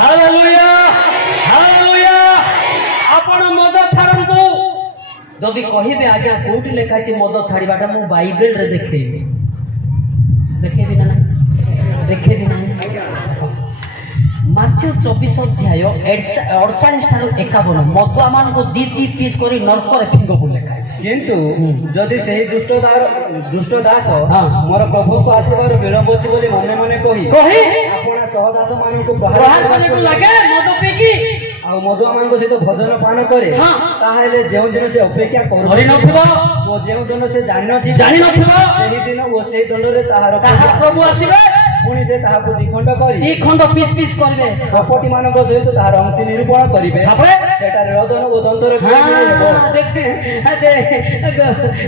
hallelujah hallelujah ଆପଣ ମଦ ଛାଡ଼ନ୍ତୁ ଯଦି କହିବେ ଆଜ୍ଞା କୋଉଠି ଲେଖା ହେଇଛି ମଦ ଛାଡ଼ିବାଟା ମୁଁ ବାଇବେଲରେ ଦେଖେଇବି ନା ମାଥ୍ୟୁ 24:48-51 ମଦୁଆ ମାନଙ୍କୁ 2 ପିସ୍ କରି ନର୍କରେ ଫିଙ୍ଗକୁ ଲେଖା ହେଇଛି କିନ୍ତୁ ଯଦି ସେହି ଦୁଷ୍ଟ ଦାସ ମୋର ପ୍ରଭୁଙ୍କୁ ଆସିବାର ବିଳମ୍ବ ଅଛି ବୋଲି ମନେ ମନେ କହି ଆପଣ ସହଦାସ ମାନଙ୍କୁ ପ୍ରହାର କରିବାକୁ ଲାଗେ ମଦ ପିଇକି ଆଉ ମଦୁଆ ମାନଙ୍କ ସହିତ ଭୋଜନ ପାନ କରେ ତାହେଲେ ଯେଉଁ ଦିନ ସେ ଅପେକ୍ଷା କରିନଥିବ ଓ ଯେଉଁ ଦିନ ସେ ଜାଣିନଥିବ ସେହି ଦିନ ଓ ସେହି ଦଣ୍ଡରେ ତାହାର ପ୍ରଭୁ ଆସିବେ ପୁଣି ସେ ତାହାକୁ ଦ୍ୱିଖଣ୍ଡ କରି ପିସ୍ କରିବେ କପଟି ମାନଙ୍କ ସହିତ ତାହାର ଅଂଶୀ ନିରୂପଣ କରିବେ ସେଠାରେ ରୋଦନ ଓ ଦନ୍ତର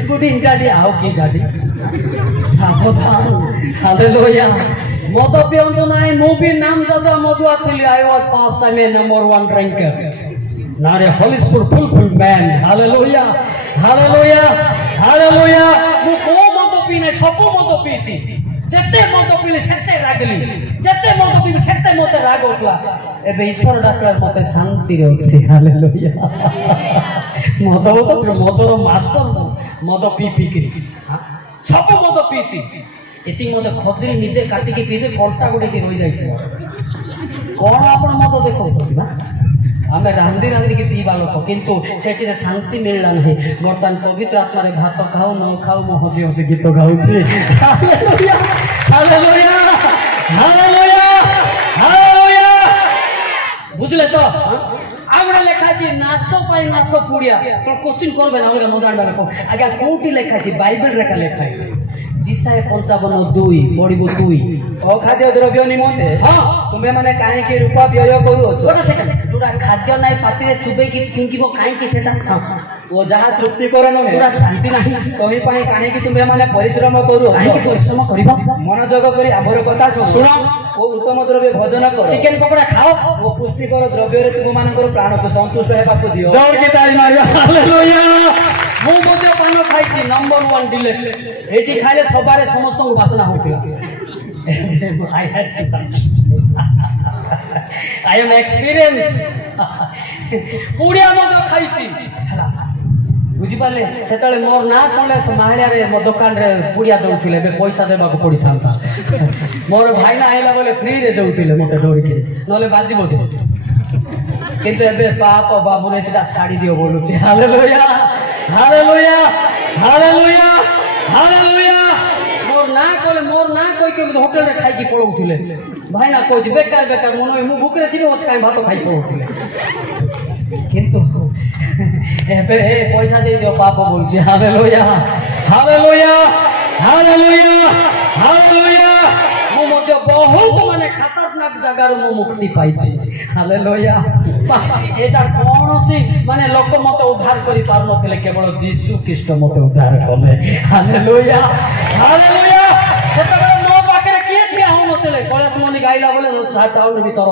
ଗୁଡି ଗାଡି ଆଉ କି ଗାଡି ସାବଧାନ ହାଲେଲୁୟା ମଦ ପିଅନ୍ତୁ ନାହିଁ ମୁଁ ବି ନାମଜାଦା ମଦୁଆ ଥିଲି I was past time a number 1 drinker not a holy spirit full man hallelujah hallelujah hallelujah ମୁଁ କୋଉ ମଦ ପିଇନି ସବୁ ମଦ ପିଇଛି ଯେତେ ମଦ ପିଇଲି ସେତେ ରାଗିଲି ଯେତେ ମଦ ପିଇଲି ସେତେ ମତେ ରାଗ ଉଠିଲା ଏବେ ଈଶ୍ୱର ଡାକିଲା ମତେ ଶାନ୍ତିରେ ଅଛି ହାଲେଲୁୟା ମଦର ମାଷ୍ଟର ମଦ ପିଇକିରି ସବୁ ମଦ ପିଇଛି ଏତିକି ମଦ ଖଜୁରୀ ନିଜେ କାଟିକି ପିଇଲେ କଣ୍ଟା ଗୁଡିକି ରହିଯାଇଛି କଣ ଆପଣ ମଦ ଦେଖାଉଛନ୍ତି ନା ଆମେ ରାନ୍ଧିକି ପିଇବା ଲୋକ କିନ୍ତୁ ସେଠିରେ ଶାନ୍ତି ମିଳିଲା ନାହିଁ ବର୍ତ୍ତମାନ ପବିତ୍ର ଆତ୍ମାରେ ଭାତ ଖାଉ ନ ଖାଉ ମୁଁ ହସି ହସି ଗୀତ ଗାଉଛି ହାଲେଲୁୟା ହାଲେଲୁୟା ହାଲେଲୁୟା ହାଲେଲୁୟା ବୁଝିଲେ ତ ଆଉ ଗୋଟେ ଲେଖା ଅଛି ନାଶ ପାଇଁ ନାଶ ପୁଡ଼ିଆ କୋଶ୍ଚିନ୍ କରିବେ ନା ଅଲଗା ମଜାଣ୍ଡା ଲୋକ ଆଜ୍ଞା କୋଉଠି ଲେଖା ଅଛି ବାଇବେଲରେ ଲେଖା ହେଇଛି ଯିଶାୟ 55:2 ପଢିବୁ 2 ଅଖାଦ୍ୟ ଦ୍ରବ୍ୟ ନିମନ୍ତେ ତୁମେ ମାନେ କାହିଁକି ରୂପା ବ୍ୟୟ କରୁଅଛ ଯୋଉଟା ଖାଦ୍ୟ ନାହିଁ ପାଟିରେ ଚୁବେଇକି ଫିଙ୍ଗିବ କାହିଁକି ସେଟା ଓ ଯାହା ତୃପ୍ତିକର ନୁହେଁ ଶାନ୍ତି ନାହିଁ ତହି ପାଇଁ କାହିଁକି ତୁମେ ମାନେ ପରିଶ୍ରମ କରୁଅଛ ପରିଶ୍ରମ କରିବ ମନୋଯୋଗ କରି ଆମର କଥା ଶୁଣ ଓ ଉତ୍ତମ ଦ୍ରବ୍ୟ ଭୋଜନ କର ଚିକେନ ପକୋଡା ଖାଅ ଓ ପୁଷ୍ଟିକର ଦ୍ରବ୍ୟରେ ତୁମମାନଙ୍କର ପ୍ରାଣକୁ ସନ୍ତୁଷ୍ଟ ହେବାକୁ ଦିଅ ମୁଁ ମଧ୍ୟ ପାନ ଖାଇଛି ନମ୍ବର 1 ଡିଲେକ୍ସ ଏଠି ଖାଇଲେ ସବାରେ ସମସ୍ତଙ୍କୁ ବାସନା ହଉଥିଲା I am experienced ପୁଡ଼ିଆ ମଧ୍ୟ ଖାଇଛି ହେଲା ବୁଝିପାରିଲେ ସେତେବେଳେ ମୋର ନାଁ ଶୁଣିଲେ ମାହାଳିଆରେ ମୋ ଦୋକାନରେ ପୁଡ଼ିଆ ଦଉଥିଲେ ଏବେ ପଇସା ଦେବାକୁ ପଡିଥାନ୍ତା ମୋର ଭାଇନା ଆଇଲା ବେଳେ ଫ୍ରିରେ ଦଉଥିଲେ ମତେ ଡରିକି ନହେଲେ ବାଜିବ କିନ୍ତୁ ଏବେ ପାପ ବାବୁରେ ସେଟା ଛାଡି ଦିଅ ବୋଲୁଛି ହାଲେଲୁୟା ହାଲେଲୁୟା ହାଲେଲୁୟା ହାଲେଲୁୟା ମୋର ନାଁ କହିକି ହୋଟେଲରେ ଖାଇକି ପଳଉଥିଲେ ভাই না কইছি বেকার বেকার মনে হয় মু ভুকরে দিবে ওছ কাই ভাত খাই পড়লে কিন্তু এবে পয়সা দিয়ে দিও পাপ বলছি হালেলুয়া হালেলুয়া হালেলুয়া হালেলুয়া মু মধ্যে বহুত মানে খতরনাক জায়গার মু মুক্তি পাইছি হালেলুয়া এটা কোনসি মানে লোক মতে উদ্ধার করি পার নথিলে কেবল যীশু খ্রিস্ট মতে উদ্ধার কলে হালেলুয়া হালেলুয়া সেতবে মো পাখে কিয়ে ঠিয়া হো নথিলে কলেজ মনি গাইলা বলে টাউন ভিতর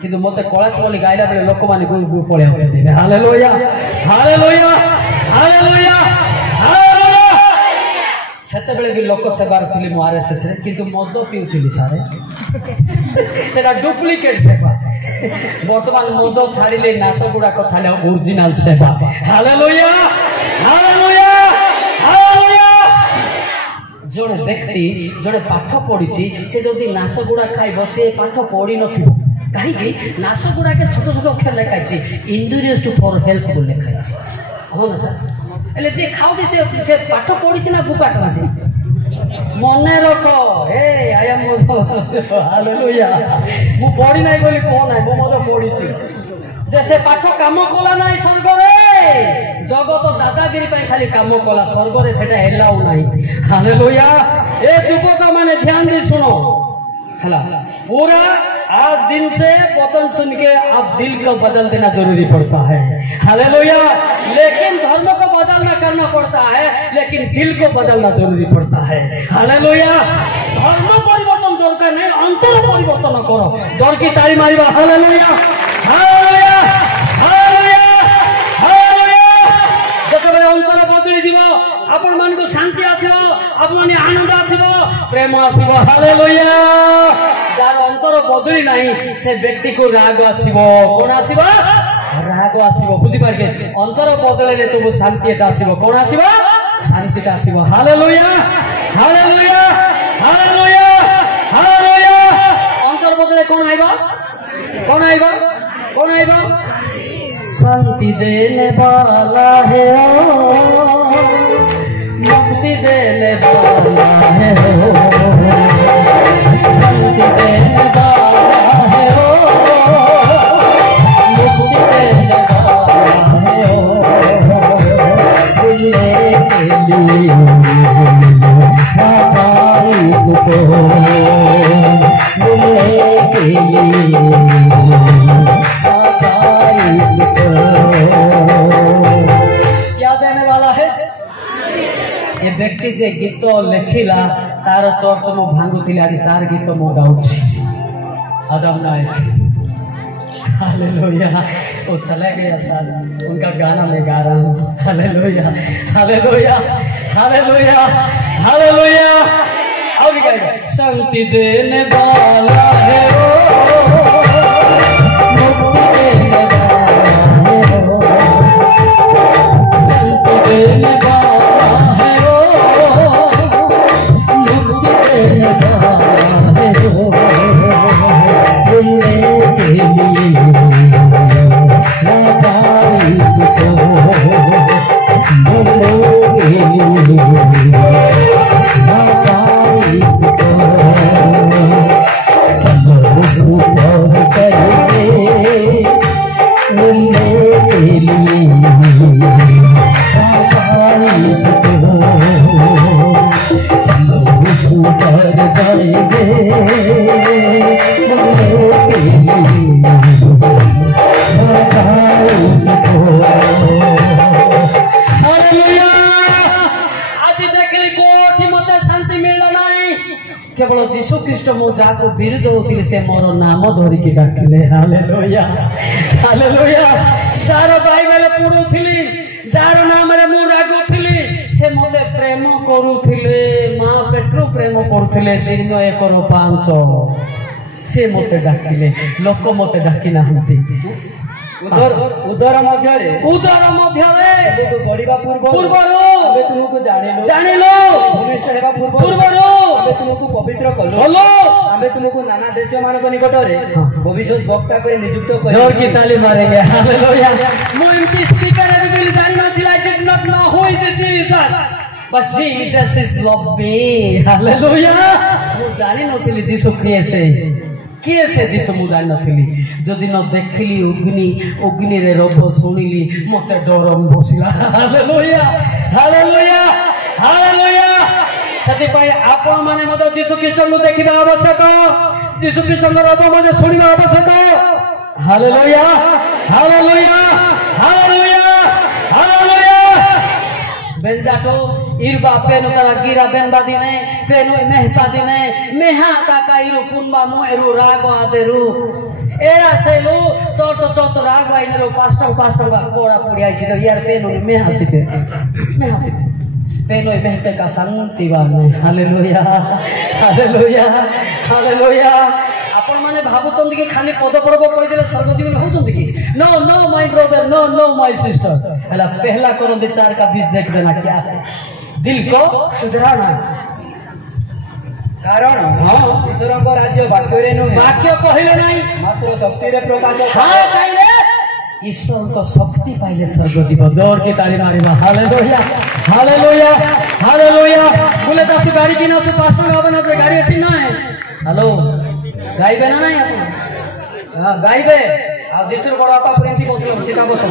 কিন্তু মতে কলেজ মনি গাইলা বলে লোক মানে পড়ে হবে হালেলুয়া হালেলুয়া হালেলুয়া সেতবে भी लोक सेवार थी मु आरएसएस रे किंतु मद पिउथिली सारे सेटा डुप्लिकेट सेवा वर्तमान मद छाड़िले नाश गुड़ा को छाड़े ओरिजिनल सेवा हालेलुया हालेलुया हालेलुया जड़े व्यक्ति जड़े पाठ पढ़ी से जदि नाश गुड़ा खाइब से पाठ पढ़ी नथिब कहीं नाश गुड़ा के छोट छोट अक्षर लिखाई इंजुरियस टू फॉर हेल्थ को लिखाई हो ना सर એટલે જે ખાઉ से पाठ पढ़ी ना बुकाट मासी मने रख ए आई एम हालेलुया मु पढ़ी नाही बोली को नाही मो मते पढ़ी जैसे पाठ काम कला नाही स्वर्ग रे जगत दादागिरी पे खाली काम कला स्वर्ग रे सेटा हेलाउ नाही हालेलुया ए युवक माने ध्यान दे सुनो हला पूरा आज दिन से वचन सुन के अब दिल को बदल देना जरूरी पड़ता है हालेलुया लेकिन धर्म को बदलना करना पड़ता है लेकिन दिल को बदलना जरूरी पड़ता है हालेलुया धर्म परिवर्तन दरकार नहीं अंतर परिवर्तन करो जोर की ताली मारिबा हालेलुया हालेलुया हालेलुया हालेलुया जतबे अंतर बदली जीव आपण मान को शांति आसीबो आपण माने आनंद आसीबो प्रेम आसीबो हालेलुया जार अंतर बदली नहीं से व्यक्ति को राग आसीबो कोन आसीबो राग आसीबो बुद्धि पारके अंतर बदलले तुम शांतिटा आसीबो कोन आसीबो शांतिटा आसीबो हालेलुया हालेलुया हालेलुया हालेलुया अंतर बदले कोन आइबो कोन आइबो कोन आइबो शांति देने वाला है मुक्ति देने वाला है शांति देने वाला है मुक्ति देने वाला है मिलने के लिए राजा इसको मिलने के लिए राजा इसको क्या देने वाला है ये व्यक्ति जे गीत लिखिला तार चर्च मु भांगुथिली आज तार गीत मु गाउछि आदम नायक हालेलुया वो चले गया साल उनका गाना मैं गा रहा हूँ हालेलुया हालेलुया हालेलुया हालेलुया और गाएगा शांति देने वाला है मुक्ति देने वाला है शांति देने केवल जीशु ख्रीस्ट मो जाको विरुद्ध होतिले से मोर नाम धरिकी डाकिले हालेलुया हालेलुया जार बाइबल पढुथिली जार नाम रे मु रागुथिली से मते प्रेम करूथिले मां पेट्रो प्रेम करूथिले जीर्ण 1:5 से मते डाकिले लोक मते डाकी नाहंती उदर मध्य रे तुमको गड़ीबा पूर्वरु अबे तुमको जानिलो घनिष्ठ हेबा पूर्वरु अबे तुमको पवित्र कलो अबे तुमको नाना देश मानक निकट रे भविष्य वक्ता करे नियुक्त करे जोर की ताली मारेंगे हालेलुया मु एमटी स्पीकर रे बिल जानि नथिला I did not know who is Jesus but Jesus is love me hallelujah मु जानी नथिली जीशु किए से जीशु मु जानी नथिली जदि न देखिली अग्नि रे रब शुणिली मते डर बसिला हालेलुया हालेलुया हालेलुया सती आपण माने मते जीशु ख्रीष्ट को देखिबा आवश्यक जीशु ख्रीष्ट रब मते शुणिबा आवश्यक हालेलुया हालेलुया हालेलुया हालेलुया बेंजाटो इरबा पेनो तरा गिरा बेनबा दिने पेनो मेहपा दिने मेहा काका इरु पुनबा मो एरु राग आदेरु एरा सेलु चोट राग आइनेरु पास्टंग कोड़ा पुड़ी आइछि तो यार पेनो मेहा सिते पेनो मेहते का शांति बाने हालेलुया हालेलुया हालेलुया आपण माने भाबुचंदी कि खाली पद पर्व कहि देले स्वर्ग जीवन होचंदी कि no no my brother no no my sister हला पहला करंदे 4 का 20 देख देना क्या है दिल को सुधराना कारण ईश्वर को राज्य वाक्य रे नु वाक्य कहिले नाही मात्र शक्ति रे प्रकाश हां कहिले ईश्वर को शक्ति पाइले स्वर्ग जीव जोर के ताली मारिबा हालेलुया हालेलुया हालेलुया बोले दस गाड़ी किना से पास्टर गावे ना गाड़ी ऐसी ना है हेलो गाइबे ना नहीं आप गाइबे आ जेसुर बड़ आपा प्रेमती बसलो सीधा बसो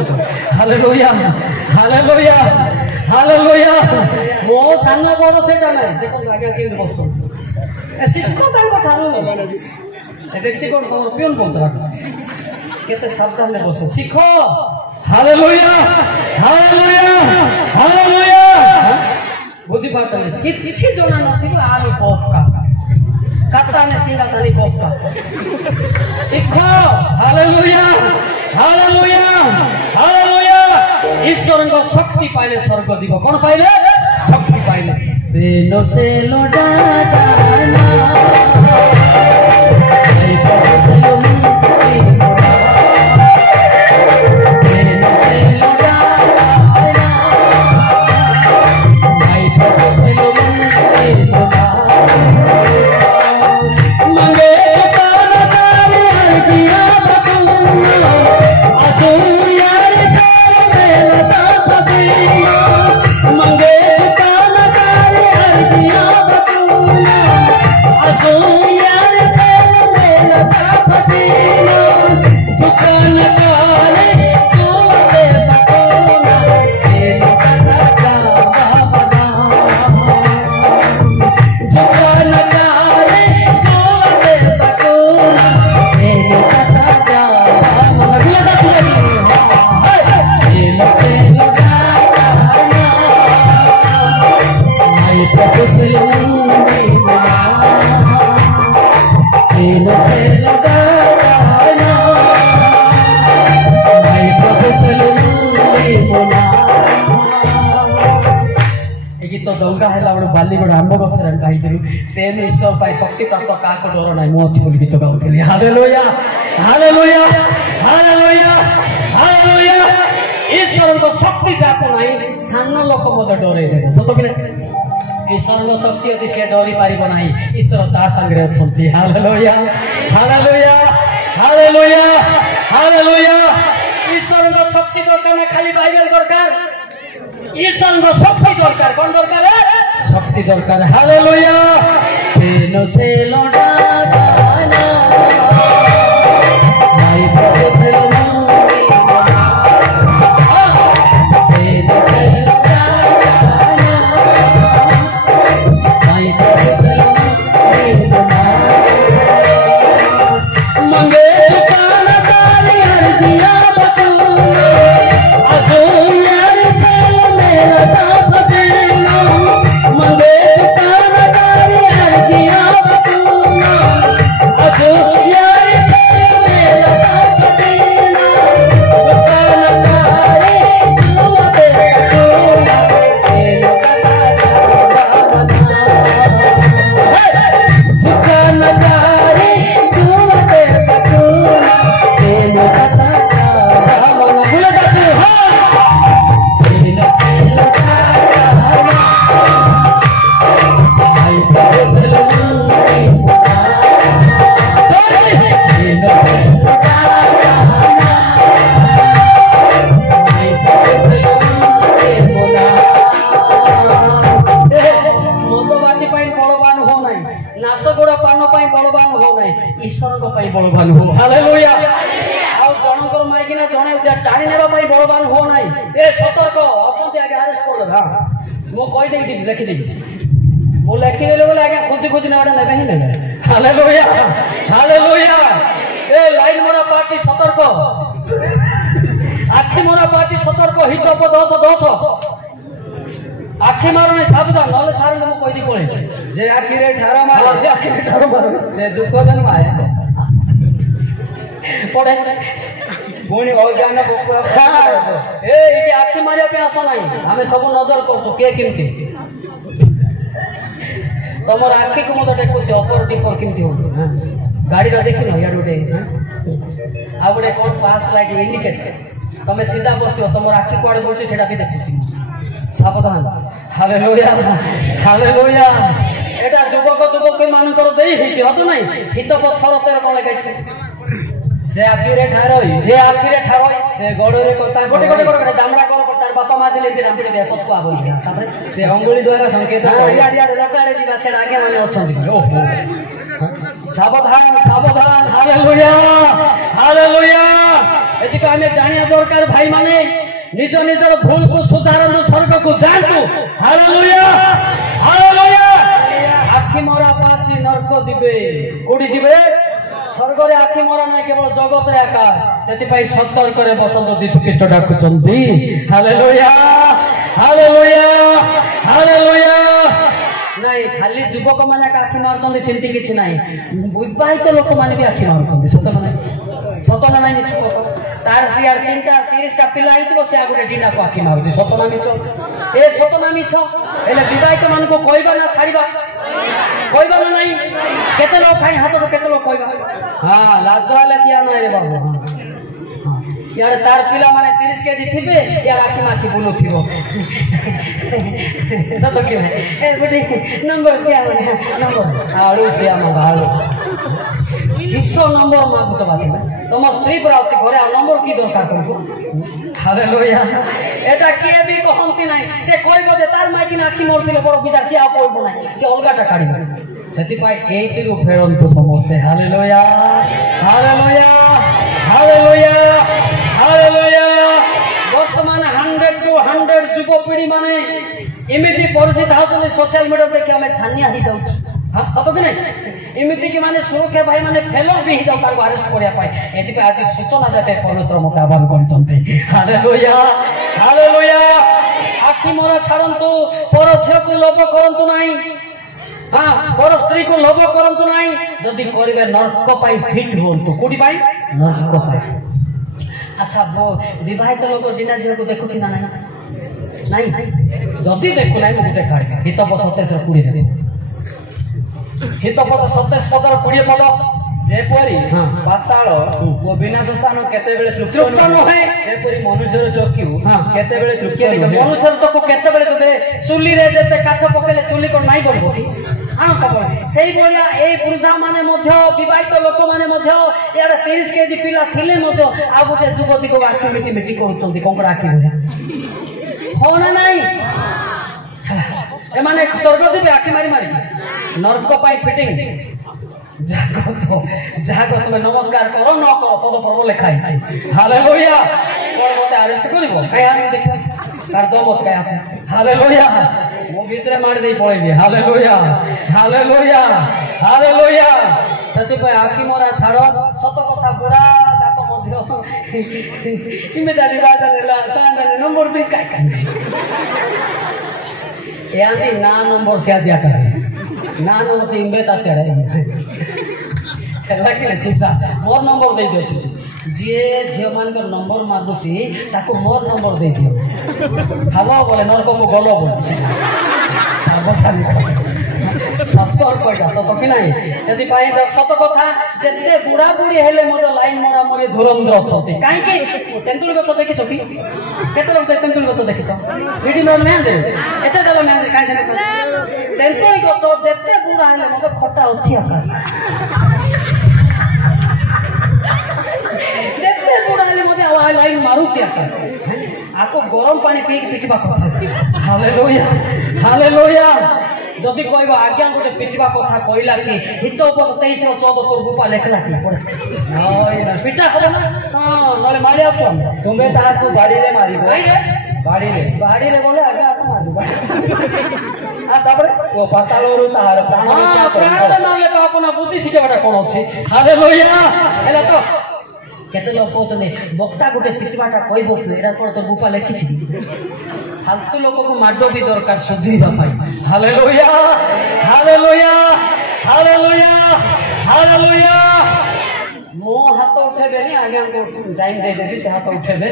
हालेलुया हालेलुया हालेलुया मो सानो बड़ सेटा नहीं देखो आगे के बसो ए शिक्षक तांको थारो ए व्यक्ति कोन तोर पियन कोन तरा केते सावधान ले बसो शिखो हालेलुया हालेलुया हालेलुया बुझी बात नहीं किसी जोना नथिबो आलू पोका काटा ने सिंगा ताली पोका शिखो हालेलुया हालेलुया हालेलुया ईश्वर को शक्ति पाइले स्वर्ग जीव कौन पाइले शक्ति पाइले बेनो से लोडाना तो दंगा है बालीगढ़ आंब गचर गाई तेन ईश्वर पाई शक्ति प्राप्त क्या डर ना मु अच्छी बोली गीत गाऊली हालेलुया हालेलुया हालेलुया हालेलुया ईश्वर को शक्ति जाको नहीं सान लोक मत डरे सत कि ईश्वर को शक्ति अच्छी सी डरी पार ना ईश्वर ता संगे अच्छा हालेलुया हालेलुया हालेलुया हालेलुया ईश्वर को शक्ति दरकार ना खाली बाइबल दरकार ईश्वर को शक्ति दरकार कौन दरकार है शक्ति दरकार हालेलुया पेनो से लोडाना माय प्रभु से लोडाना पेनो से लोडाना माय प्रभु से लोडाना मंगे चुकाना तारी हर दिया बतूना अजो मंगे चुकाना तारी हर दिया बतूना अजो ଜଣେ ଟାଣି ନେବା ପାଇଁ ବଳବାନ ହୁଅ ନାହିଁ। ଏ ସତର୍କ ଅଛନ୍ତି ଆଜ୍ଞା ଆରେଷ୍ଟ କରିଦେବେ। ହଁ ମୁଁ କହିଦେଇକି ଲେଖିଦେବି। ମୁଁ ଲେଖିଦେଲି ବୋଲେ ଆଜ୍ଞା ଖୋଜି ଖୋଜି ନେବାଟା ନେବେ ହିଁ ନେବେ। Hallelujah hallelujah. ଏ ଲାଇନ ମରା ପାର୍ଟି ସତର୍କ, ଆଖି ମରା ପାର୍ଟି ସତର୍କ। ହିତପ 10:10 ଆଖି ମାରୁନି ସାବଧାନ, ନହେଲେ ସାର୍ ମୁଁ କହିଦେଇ ପଳେଇ ଯେ ଆଖିରେ ଠାର ମାରେ ସେ ଦୁଃଖ ଜନ୍ମାଏ ପଡେ ପୁଣି ଅଜ୍ଞାନ ଏଇଠି ଆଖି ମାରିବା ପାଇଁ ଆସ ନାହିଁ। ଆମେ ସବୁ ନଜର କରୁଛୁ କିଏ କେମିତି। ତମର ଆଖିକୁ ମୁଁ ତ ଦେଖୁଛି ଅପର ଟିପର କେମିତି ହଉଛି। ଗାଡିର ଦେଖିନ ଇଆଡେ ଗୋଟେ ଆଉ ଗୋଟେ କଣ ପାସ୍ ଲାଇଟ୍ ଇଣ୍ଡିକେଟର, ତମେ ସିଧା ବସିଥିବ ତମର ଆଖି କୁଆଡେ ବଢୁଛି ସେଇଟା ବି ଦେଖୁଛି। ସାବଧାନ। Hallelujah hallelujah. এটা যুবক যুবতী মানଙ୍କର ଦେଇ ହେଇଛି ହତ ନାହିଁ। ହିତ 6:13 କଣ ଲେଖାଇଛି? ସେ ଆଖିରେ ଠାରଇ ଯେ ଆଖିରେ ଠାରଇ ସେ ଗୋଡରେ କଥା ଗୋଟେ ଗୋଟେ ଗୋଟେ ଦାମଡ଼ା କଣ ତାର ବାପା ମା ଥିଲେ ଏମିତି ରାମ୍ପିଡି ଦେ ପଛକୁ ଆବ ତାପରେ ସେ ଅଙ୍ଗୁଳି ଦ୍ୱାରା ସଂକେତ ଇଆଡେ ଇଆଡେ ଲଟାଡେ ଯିବା ସେଟା ଆଜ୍ଞା ମାନେ ଅଛନ୍ତି। ଓହୋ ସାବଧାନ ସାବଧାନ। Hallelujah hallelujah. ଏଥିପାଇଁ ଆମେ ଜାଣିବା ଦରକାର ଭାଇ ମାନେ ନିଜ ନିଜର ଭୁଲକୁ ସୁଧାରନ୍ତୁ, ସ୍ୱର୍ଗକୁ ଯାଆନ୍ତୁ। Hallelujah hallelujah. ଆଖି ମରା ପାର୍ଟି ନର୍କ ଯିବେ। କୋଉଠି ଯିବେ? ସ୍ୱର୍ଗରେ ଆଖି ମରା ନାହିଁ, କେବଳ ଜଗତରେ ଏକା। ସେଥିପାଇଁ ସତର୍କରେ ବସନ୍ତୁ, ଯୀଶୁ ଖ୍ରୀଷ୍ଟ ଡାକୁଛନ୍ତି। Hallelujah hallelujah hallelujah. ନାଇଁ ଖାଲି ଯୁବକ ମାନେ ଆଖି ମାରୁଛନ୍ତି ସେମିତି କିଛି ନାହିଁ। ବିବାହିତ ଲୋକମାନେ ବି ଆଖି ମାରୁଛନ୍ତି। ସତ ନା ନାହିଁ? ସତ ନା ନାହିଁ? ମିଛ କଥା। ତାର ସିଆଡେ 30ଟା ପିଲା ହେଇଥିବ, ସେ ଆଉ ଗୋଟେ ଡିନାକୁ ଆଖି ମାରୁଛି। ସତ ନା ମିଛ? ଏ ସତ ନା ମିଛ? ହେଲେ ବିବାହିତ ମାନଙ୍କୁ କହିବା ନା ଛାଡିବା? କହିବା ନା ନାହିଁ? କେତେ ଲୋକ ଖାଇ ହାତରୁ କେତେ ଲୋକ କହିବା? ହଁ ଲାଜ ହେଲେ ଦିଆ ନାହିଁ ରେ ବାବୁ। ଇଆଡେ ତାର ପିଲାମାନେ 30 କେଜି ଥିବେ, ଇଆଡେ ଆଖି ମାଖି ବୁଲୁଥିବ। ସତ କି ନାହିଁ? ଏ ଗୋଟେ ନମ୍ବର ସିଆ ମାନେ ନମ୍ବର ଆଳୁ ସିଆ ମଙ୍ଗା ଆଳୁ କିସ ନମ୍ବର ମାଗୁଛ ବାକି ତମ ସ୍ତ୍ରୀ ପୁରା ଅଛି ଘରେ, ଆଉ ନମ୍ବର କି ଦରକାର ତମକୁ? ହାଲେଲୁୟା। এটা କିଏ ବି କହନ୍ତି ନାହିଁ। ସେ କହିବ ଯେ ତାର ମାଇକିନା ଆଖି ମରୁଥିଲେ ବଡ ପିଲା, ସିଏ ଆଉ କହିବ ନାହିଁ, ସେ ଅଲଗାଟା କାଢିବ। ସେଥିପାଇଁ ଏଇଥିରୁ ଫେରନ୍ତୁ ସମସ୍ତେ। Hallelujah hallelujah hallelujah hallelujah. ବର୍ତ୍ତମାନ 100 to 100 ଯୁବପିଢି ମାନେ ଏମିତି ପରିସ୍ଥିତି ହେଉଛନ୍ତି, ସୋସିଆଲ ମିଡିଆ ଦେଖି ଆମେ ଛାନିଆ ହେଇଯାଉଛୁ। ସତ କି ନାହିଁ? ଏମିତି କି ମାନେ ସୁରକ୍ଷା ଭାଇ ମାନେ ଫେଲର ବି ହେଇଯାଉ ତାଙ୍କୁ ଆରେଷ୍ଟ କରିବା ପାଇଁ। ଏଥିପାଇଁ ଆଜି ସୂଚନା ଦେତେ ପରମେଶ୍ୱର ମତେ ଆହ୍ୱାନ କରିଛନ୍ତି। Hallelujah hallelujah. ଆଖି ମରା ଛାଡନ୍ତୁ, ପର ଝିଅକୁ ଲୋଭ କରନ୍ତୁ ନାହିଁ। ହଁ ପର ସ୍ତ୍ରୀକୁ ଲୋଭ କରନ୍ତୁ ନାହିଁ। ଯଦି କରିବେ ନର୍କ ପାଇଁ ଫିଟ୍ ହୁଅନ୍ତୁ। କୋଉଠି ପାଇଁ? ନର୍କ ପାଇଁ। ଆଚ୍ଛା ବିବାହିତ ଲୋକ ଡିନା ଝିଅକୁ ଦେଖୁଛି ନା ନାହିଁ? ନାଇଁ ଯଦି ଦେଖୁନାହିଁ ମୁଁ ଗୋଟେ କାଢିବି। ହିତପ 27:20 ଦେବି। ହିତପଦ 27:20 ପଦ। ଯେପରି ପାତାଳ ଓ ବିନାଶ ସ୍ଥାନ କେତେବେଳେ ତୃପ୍ତ ନୁହେଁ, ସେପରି ମନୁଷ୍ୟର ଚକ୍ଷୁ କେତେବେଳେ ତୃପ୍ତ ନୁହେଁ। ମନୁଷ୍ୟର ଚକ୍ଷୁ କେତେବେଳେ ଚୁଲିରେ ଯେତେ କାଠ ପକେଇଲେ ଚୁଲି କଣ ନାଇଁ ପଡିବ କି? ସେଇଭଳିଆ ଏଇ ବୃଦ୍ଧା ମାନେ ମଧ୍ୟ, ବିବାହିତ ଲୋକମାନେ ମଧ୍ୟ ଇଆଡେ 30 କେଜି ପିଲା ଥିଲେ ମଧ୍ୟ ଆଉ ଗୋଟେ ଯୁବତୀକୁ ଆଖି ମିଟି ମିଟି କରୁଛନ୍ତି କଙ୍କଡା ଆଖି ଭଳିଆ। ହଁ ନା ନାଇଁ? ଏମାନେ ସ୍ୱର୍ଗ ଯିବେ ଆଖି ମାରି ମାରି। ନର୍କ ପାଇଁ ଫିଟିଂ। ଯାହାକୁ ତମେ ନମସ୍କାର କର ନ କର ପଦ ପର୍ବ ଲେଖା ହେଇଛି। ହାଲେଲୁୟା। କଣ ମତେ ଆରେଷ୍ଟ କରିବ? ଦେଖିବା ତାର ଦମ ଅଛି କାଇଁ? ହାଲେଲୁୟା। ମୁଁ ଭିତରେ ମାରି ଦେଇ ପଳେଇବି। Hallelujah hallelujah hallelujah. ସେଥିପାଇଁ ଆଖି ମରା ଛାଡ। ସତ କଥା ବୁଢା ଯାକ ମଧ୍ୟ ନମ୍ବର ଦେଇ ଏହାନ୍ତି ନା ନମ୍ବର ସେ ଆଜି ଆଟା ନା ନମ୍ବର ସେ ଇମ୍ବେ ତାତେଡା ହେଲା କି ସିଧା ମୋର ନମ୍ବର ଦେଇଦିଅ। ଯିଏ ଝିଅ ମାନଙ୍କର ନମ୍ବର ମାଗୁଛି ତାକୁ ମୋର ନମ୍ବର ଦେଇଦିଅ। ହାଲୋ ବୋଲେ ନର୍କକୁ ଗଲ ବୋଲୁଛି। ସାବଧାନ ସତର୍କ ଏଇଟା। ସତ କି ନାହିଁ? ସେଥିପାଇଁ ସତ କଥା, ଯେତେ ବୁଢା ବୁଢୀ ହେଲେ ମଧ୍ୟ ଲାଇନ ମରା ମରି ଧୁରନ୍ଧର ଅଛନ୍ତି। କାହିଁକି? ତେନ୍ତୁଳି ଗଛ ଦେଖିଛ କି? କେତେ ଲୋକ ତେନ୍ତୁଳି ଗଛ ଦେଖିଛ? ସେଠି ମେହାନ୍ଦି ଏତେ ଦେଲ ମେହାନ୍ଦି କାହିଁ ସେ ତେନ୍ତୁଳି ଗଛ ଯେତେ ବୁଢା ହେଲେ ମଧ୍ୟ ଖଟା ଅଛି ଆକା। ଯେତେ ବୁଢା ହେଲେ ମଧ୍ୟ ଲାଇନ ମାରୁଛି ଆକା। ଆକୁ ଗରମ ପାଣି ପିଇକି ପିଟିବା କଥା। Hallelujah hallelujah. जदि कहब आज्ञा गोटे पिटिबा कथा कहला कि हित उपस 2314 तोर गोपा लेखला कि पिटा हबो ना हां नले मारि आछो तुमे ताकू बाड़ी रे मारिबो बाड़ी रे बोले आगे आके मार दो आ तापरे ओ पातालरो ताहार प्राण क्या प्राण नाले तो अपना बुद्धि सिखेबाटा कोन अछि हालेलुया हेला तो केते लोक कहते बक्ता गोटे पिटिबाटा कहबो एटा कोन तो गोपा लेखि छि फालतू लोक को माडो भी दरकार सुधीबा पाई हालेलुया हालेलुया हालेलुया हालेलुया मो हाथ उठेबे नहीं आगे हमको टाइम दे देबी से हाथ उठेबे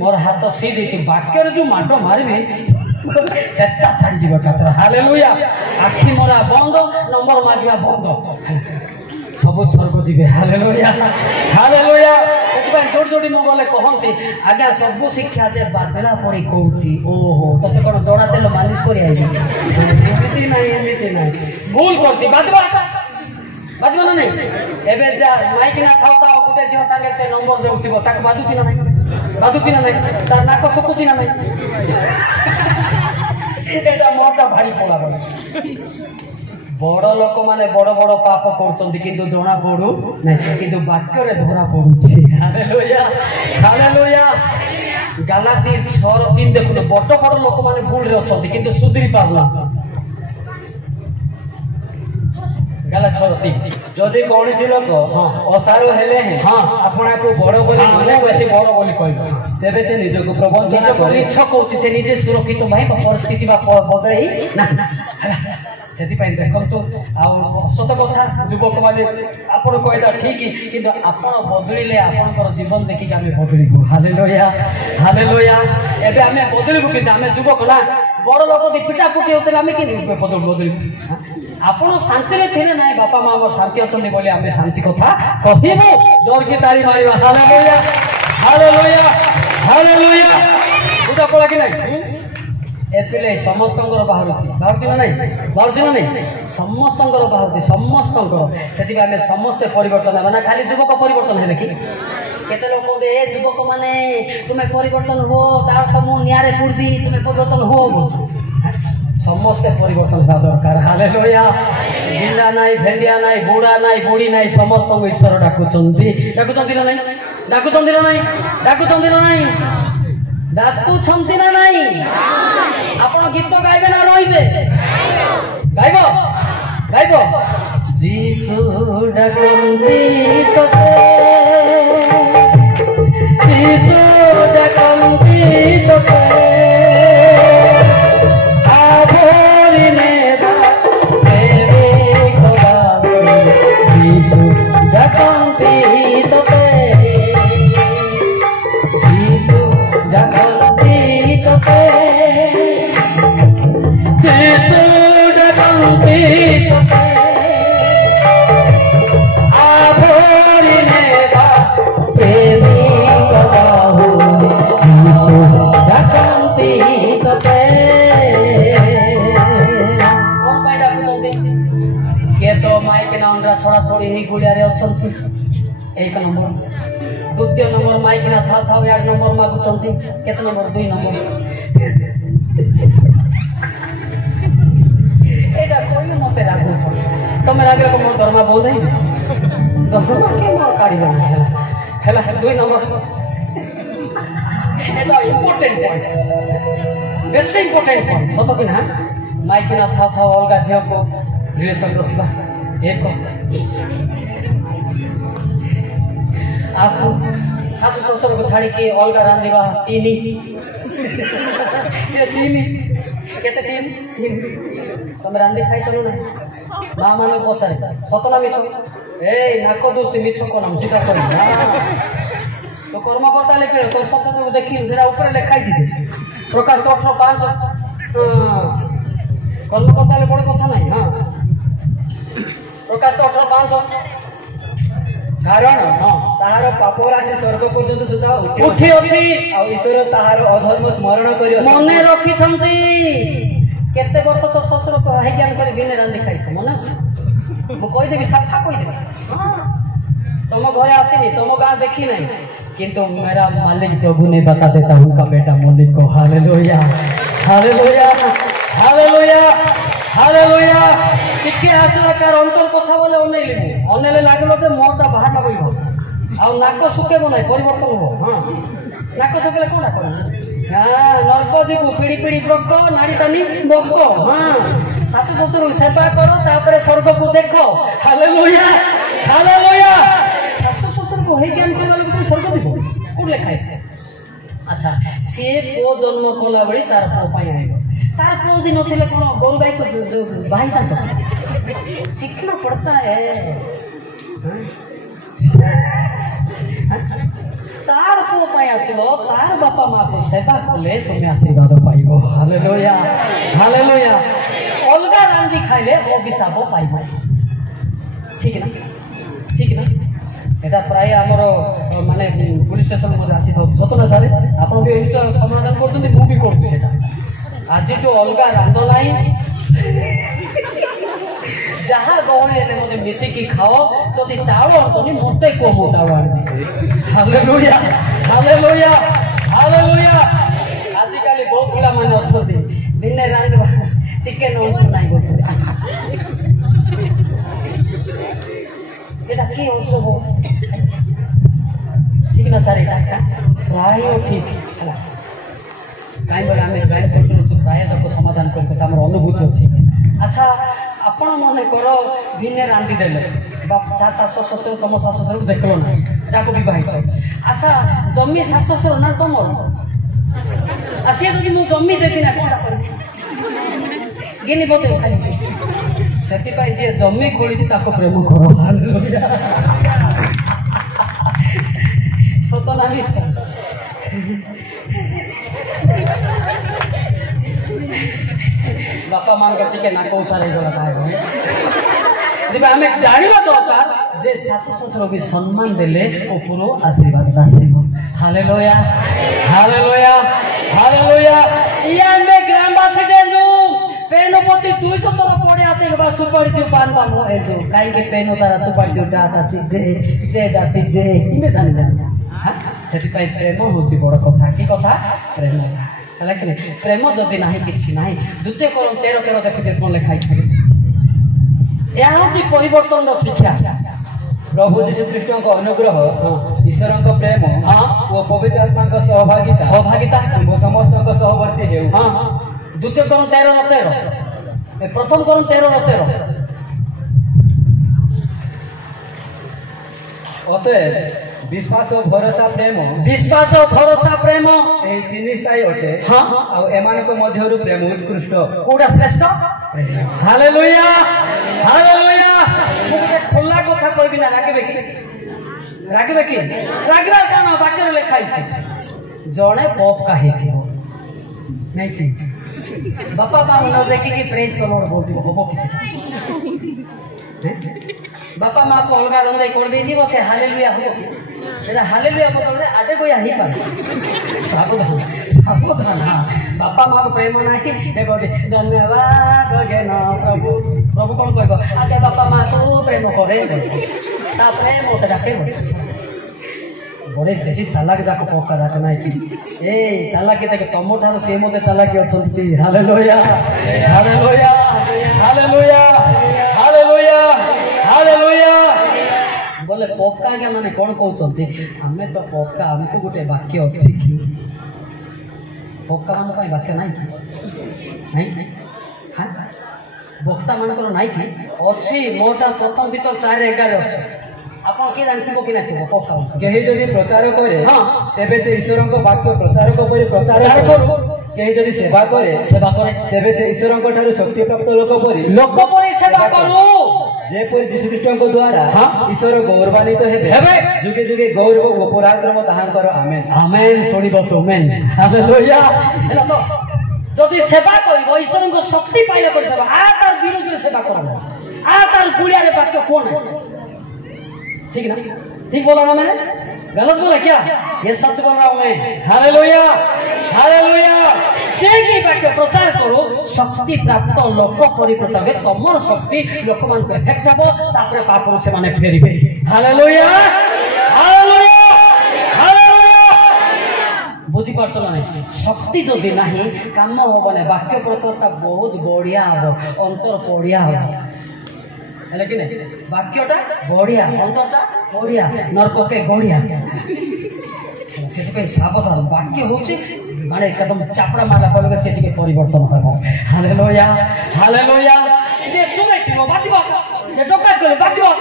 मोर हाथ सीधी छि बाक्य रे जो माडो मारबे चट्टा छाड़ी जीव कातर हालेलुया आखि मोरा बंद नंबर मागिबा बंद सब स्वर्ग जीवे हालेलुया हालेलुया एतबा जोड़ जोड़ी मो बोले कहंती आगे सब शिक्षा जे बादला परी कहूची ओहो तते कोन जोड़ा तेल मालिश करी आइबे एमिति नहीं भूल करची बादवा बादवा ना नहीं एबे जा माइक ना खावता गुटे जियो संगे से नंबर देउतिबो ताक बादुची ना नहीं तार नाक सुकुची ना नहीं एटा मोटा भारी पड़ा बड़ लोक माने बड़ बड़ पाप करछन्ती किंतु जणा पडू नहीं किंतु वाक्य रे धरा पडुची हालेलुया हालेलुया गालाती 6:3 देखुन बड़ बड़ लोक माने भूल रे अछन्ती किंतु सुधरी पारला गाला 6:3 जदि कोनसी लोक असारो हेले हैं आपना को बड़ बोली माने बेसी बड़ बोली कहबो तेबे से निज को प्रबंधन करे इच्छा कहउची से निजे सुरक्षित भाई परिस्थिति बा बदई ना सेति पई देखंतु आ सत कथा युवक माने आपण कहला ठीक किंतु आपण बदलिले आपनकर जीवन देखि आमे बदलिबो हालेलुया हालेलुया एबे आमे बदलिबो किंतु आमे युवक ना बड़ लोक दि पिटा पुटी होतले आमे कि बदलिबो आपण शांति रे थिले नाय बापा मां हमर शांति अछनी बोली आमे शांति कथा कहिबो जोर की ताली मारिबा हालेलुया हालेलुया हालेलुया बुझा पड़ा कि नहीं एपिले समस्तंगर बाहरुची ना नहीं समस्तंगर बाहरुची समस्तंगर सेति आमे समस्त परिवर्तन माने खाली युवक परिवर्तन हेबे कि केते लोक ए युवक माने तुमे परिवर्तन हो तार तो मु नियारे पुरबी तुमे परिवर्तन हो समस्त परिवर्तन बा दरकार हालेलुया बिना नाई भेंडिया नाई बुढ़ा नाई बुढ़ी नाई समस्त ईश्वर डाकुचंती ना नहीं डाकुचंती ना नहीं डाकुछंती ना नहीं आपण गीत गाइबे ना रोइबे गाइबो जीसु डाकंती तते जीसु डाकंती तते आभोरी नेबा तेरे गोदामे जीसु डाकंती तते जीसु डाकंती तते जीसु डाकंती तते आभोरी नेबा तेरे गोदामे जीसु डाकंती तते के तो माइक ना उनरा छोड़ा छोड़ी ही गुड़िया रे अछंती एक नंबर द्वितीय नंबर माइक ना था 8 नंबर मा गुचंती केत नंबर 2 नंबर एटा कोई मते राखो तमे रागरे को मोर दरमा बोल दे दरमा के मोर काढी बना हेला 2 नंबर एटा important point best important point होतो कि ना माइक ना था अलगा झियो को रिलेशन रखिबा एक आपको सासु ससुर को छाड़ी के अलगा रांधिबा तीनी केते तीन तुम रांधि खाई चलो ना मां माने पचारे सतना मिछो ए नाको दोस्ती मिछो को नाम सीधा कर तो कर्मकर्ता लेखे तो ससुर को देखि जेरा ऊपर लिखाई छि प्रकाश 18:5 कर्मकर्ता ले बड़ कथा नहीं हां प्रकाश 18:5 कारण ताहार पाप राशि स्वर्ग पर्यंत सुधा उठी अछि आ ईश्वर ताहार अधर्म स्मरण करियो मने रखि छंती केते वर्ष तो ससुर को हाई ज्ञान करी बिने रांधि खाइ छ मने मु कहि देबी साफा कहि देबी तुम घरे आसीनी तुम गां देखी नहीं किंतु मेरा मालिक प्रभु ने बता देता उनका बेटा मलिक को हालेलुया हालेलुया हालेलुया हालेलुया टिके आसला कार अंतर कथा बोले अनेले लागलो जे मोटा बाहर ना बोइबो आ नाक सुकेबो नै परिवर्तन हो हां नाक सुकेले कोना कर हां नरक दीपु पीड़ी पीड़ी ब्रक नाड़ी तानी बक हां सासु ससुर सेवा करो तापरे स्वर्ग को देखो हालेलुया हालेलुया सासु ससुर को हे ज्ञान करला को स्वर्ग दीपु को लिखा है अच्छा से को जन्म कला बड़ी तार को पाई आइबो तार को दिन नथिले कोन गोरु गाय को भाई ता सीखना पड़ता है तार को पाई आसीबो तार बापा मां को सेवा कले तुम आशीर्वाद पाइबो हालेलुया हालेलुया अलगा रांदी खाइले वो बिसाब पाइबो ठीक है ना এটা প্রায় আমার মানে পুলিশ স্টেশন মধ্যে আসি থাকি সত না সারে আপনার এমনি তো সমাধান করছেন মু বি করছি সেটা আজ একটু অলগা রান্ধ নাই যাহা গহণে এনে মধ্যে মিশিকি খাও যদি চাউল অন্তনি মতে কম চাউল আনবি হালেলুয়া হালেলুয়া হালেলুয়া আজকালি বহু পিলা মানে অছন্তি দিনে রান্ধবা চিকেন অন্ত নাই বলতে এটা কি অর্থ ঠিক না স্যার এটা প্রায় ঠিক ହେଲା କାହିଁ ବୋଲେ ଆମେ ଗାଈ କରୁଛୁ ପ୍ରାୟ ଲୋକ ସମାଧାନ କରିପାରୁଛୁ ଆମର ଅନୁଭୂତି ଅଛି ଆଚ୍ଛା ଆପଣ ମନେ କର ଦିନେ ରାନ୍ଧି ଦେଲେ ବା ଶାଶୁ ଶ୍ୱଶୁର ତମ ଶାଶୁ ଶ୍ୱଶୁରକୁ ଦେଖିଲ ନା ଯାହାକୁ ବିବାହିତ ଆଚ୍ଛା ଜମି ଶାଶୁ ଶ୍ୱଶୁର ନା ତମର ଆଉ ସିଏ ଯଦି ମୁଁ ଜମି ଦେବି ନା କଣଟା କରିବି ଗିନି ବଦେବ ଖାଲି ସେଥିପାଇଁ ଯିଏ ଜମି ଖୋଳିଛି ତାକୁ ପ୍ରେମ କର ସତ ନା ମିଛ ବାପା ମାନଙ୍କ ଟିକେ ନାକ ଉଷାର ହେଇଗଲା ତାହେଲେ ଆମେ ଜାଣିବା ଦରକାର ଯେ ଶାଶୁ ଶ୍ୱଶୁର ବି ସମ୍ମାନ ଦେଲେ ଉପରୁ ଆଶୀର୍ବାଦ ଆସିବ ହାଲେଲୁୟା ହାଲେଲୁୟା ହାଲେଲୁୟା ଇୟା ମେ ଗ୍ରାମବାସୀ ଦେଜୁ पेनो पति 200 तर पड़े आते के बाद सुपारी दियो पान पान हो एजो काई के पेनो तारा सुपारी दियो डाटा सी जे दासी जे इमे जानि जानि हां सेति पाई प्रेम होची बड़ कथा की कथा प्रेम हला कि प्रेम जदि नाही किछि नाही द्वितीय करम 13 देखि दे कोन लिखाई छै या होची परिवर्तन रो शिक्षा प्रभु यीशु ख्रीष्ट को अनुग्रह ईश्वर को प्रेम और पवित्र आत्मा का सहभागिता वो समस्त को सहवर्ती हेउ हां द्वितीय करम 13 प्रथम करम 13 अतएव विश्वास और भरोसा प्रेम ए तीन स्थायी अटे हां आ एमान को मध्यरु प्रेम उत्कृष्ट कोडा श्रेष्ठ हालेलुया हालेलुया मुके खोला कथा कहबी ना रागबे की रागरा कान वाक्य लिखाई छै जणे पप काहे थिबो नै कि बापा मां न देखी कि प्रेज द लॉर्ड बोलती हो बापा मां को अलगा रंदे कर दे दी बसे हालेलुया हो एटा हालेलुया बोलले आटे कोई आही पा सावधान बापा मां को प्रेम नाही ए बोलते धन्यवाद गगन प्रभु कोन कहबो आगे बापा मां तो प्रेम करे ता प्रेम ओते डाके बड़े बेसी चालाक जाको पक्का दात नाही कि ए चालाकी तक तमो थारो से मते चालाकी अछंती hallelujah hallelujah hallelujah hallelujah hallelujah बोले पक्का के माने कोन कहउचंती हमें तो पक्का हमको गुटे वाक्य अछि कि पक्का हम काई वाक्य नाही हां वक्ता मानकर नाही कि अछि मोटा प्रथम भीतर 4:11 अछि आपण के जानथिबो कि नाथिबो पक्का केही जदी प्रचार करे हां तेबे से ईश्वरन को वाक्य प्रचारक परि प्रचार करू केही जदी सेवा करे तेबे से ईश्वरन को ठारू शक्ति प्राप्त लोक परि सेवा करू जे पर यीशु ख्रीष्टन को द्वारा ईश्वर गौरवान्वित हेबे जुगे जुगे गौरव ओ पराक्रम ताहांकर आमेन आमेन सोडिबो तो आमेन हालेलुया एला तो जदी सेवा करबो ईश्वरन को शक्ति पाइले पर सेवा आ तार विरुद्ध सेवा करबो आ तार गुलिया रे वाक्य कोन है ठीक ना ठीक बोला ना मैंने गलत बोला क्या ये सच बोल रहा हूं मैं हालेलुया हालेलुया से की वाक्य प्रचार करो शक्ति प्राप्त लोक परि प्रचार के तमर शक्ति लोक मान को इफेक्ट हबो तापरे पापर से माने फेरिबे हालेलुया हालेलुया हालेलुया बुझी पार्छ ना नहीं शक्ति जदि नाही काम होबो नै वाक्य प्रचारता बहुत बढ़िया हो अंतर बढ़िया हो हेले कि नहीं वाक्यटा बढ़िया अंतरटा बढ़िया नरक के गड़िया से सावधान वाक्य होची माने एकदम चापड़ा माला कहले से टिके परिवर्तन होबो हालेलुया हालेलुया जे चुमैतिबो बातिबो जे डकात करे बातिबो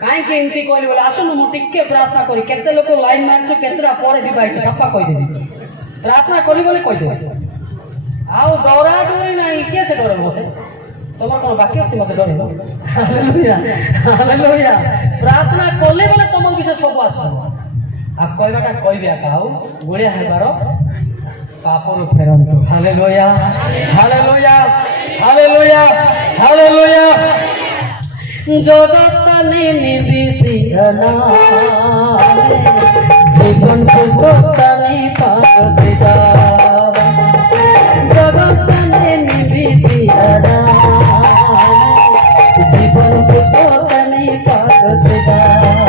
काई के इनती कहली बोले आसु मु टिके प्रार्थना करी केते लोक लाइन मारछु केतरा परे विवाहित सप्पा कहि देबी प्रार्थना करी बोले कहि देबी आउ डरा डोरी नाही के से डरे मते तमर कोन बाकी अछि मते डरे हालेलुया हालेलुया प्रार्थना करले बोले तमर विषय सब आसो आ कहबाटा कहि दिया काउ गोलिया हेबारो पापर फेरंतु हालेलुया हालेलुया हालेलुया हालेलुया जगतने निदिसिधना जीवन पुस्तकने पागसिदा जगतने निदिसिधना जीवन पुस्तकने पागसिदा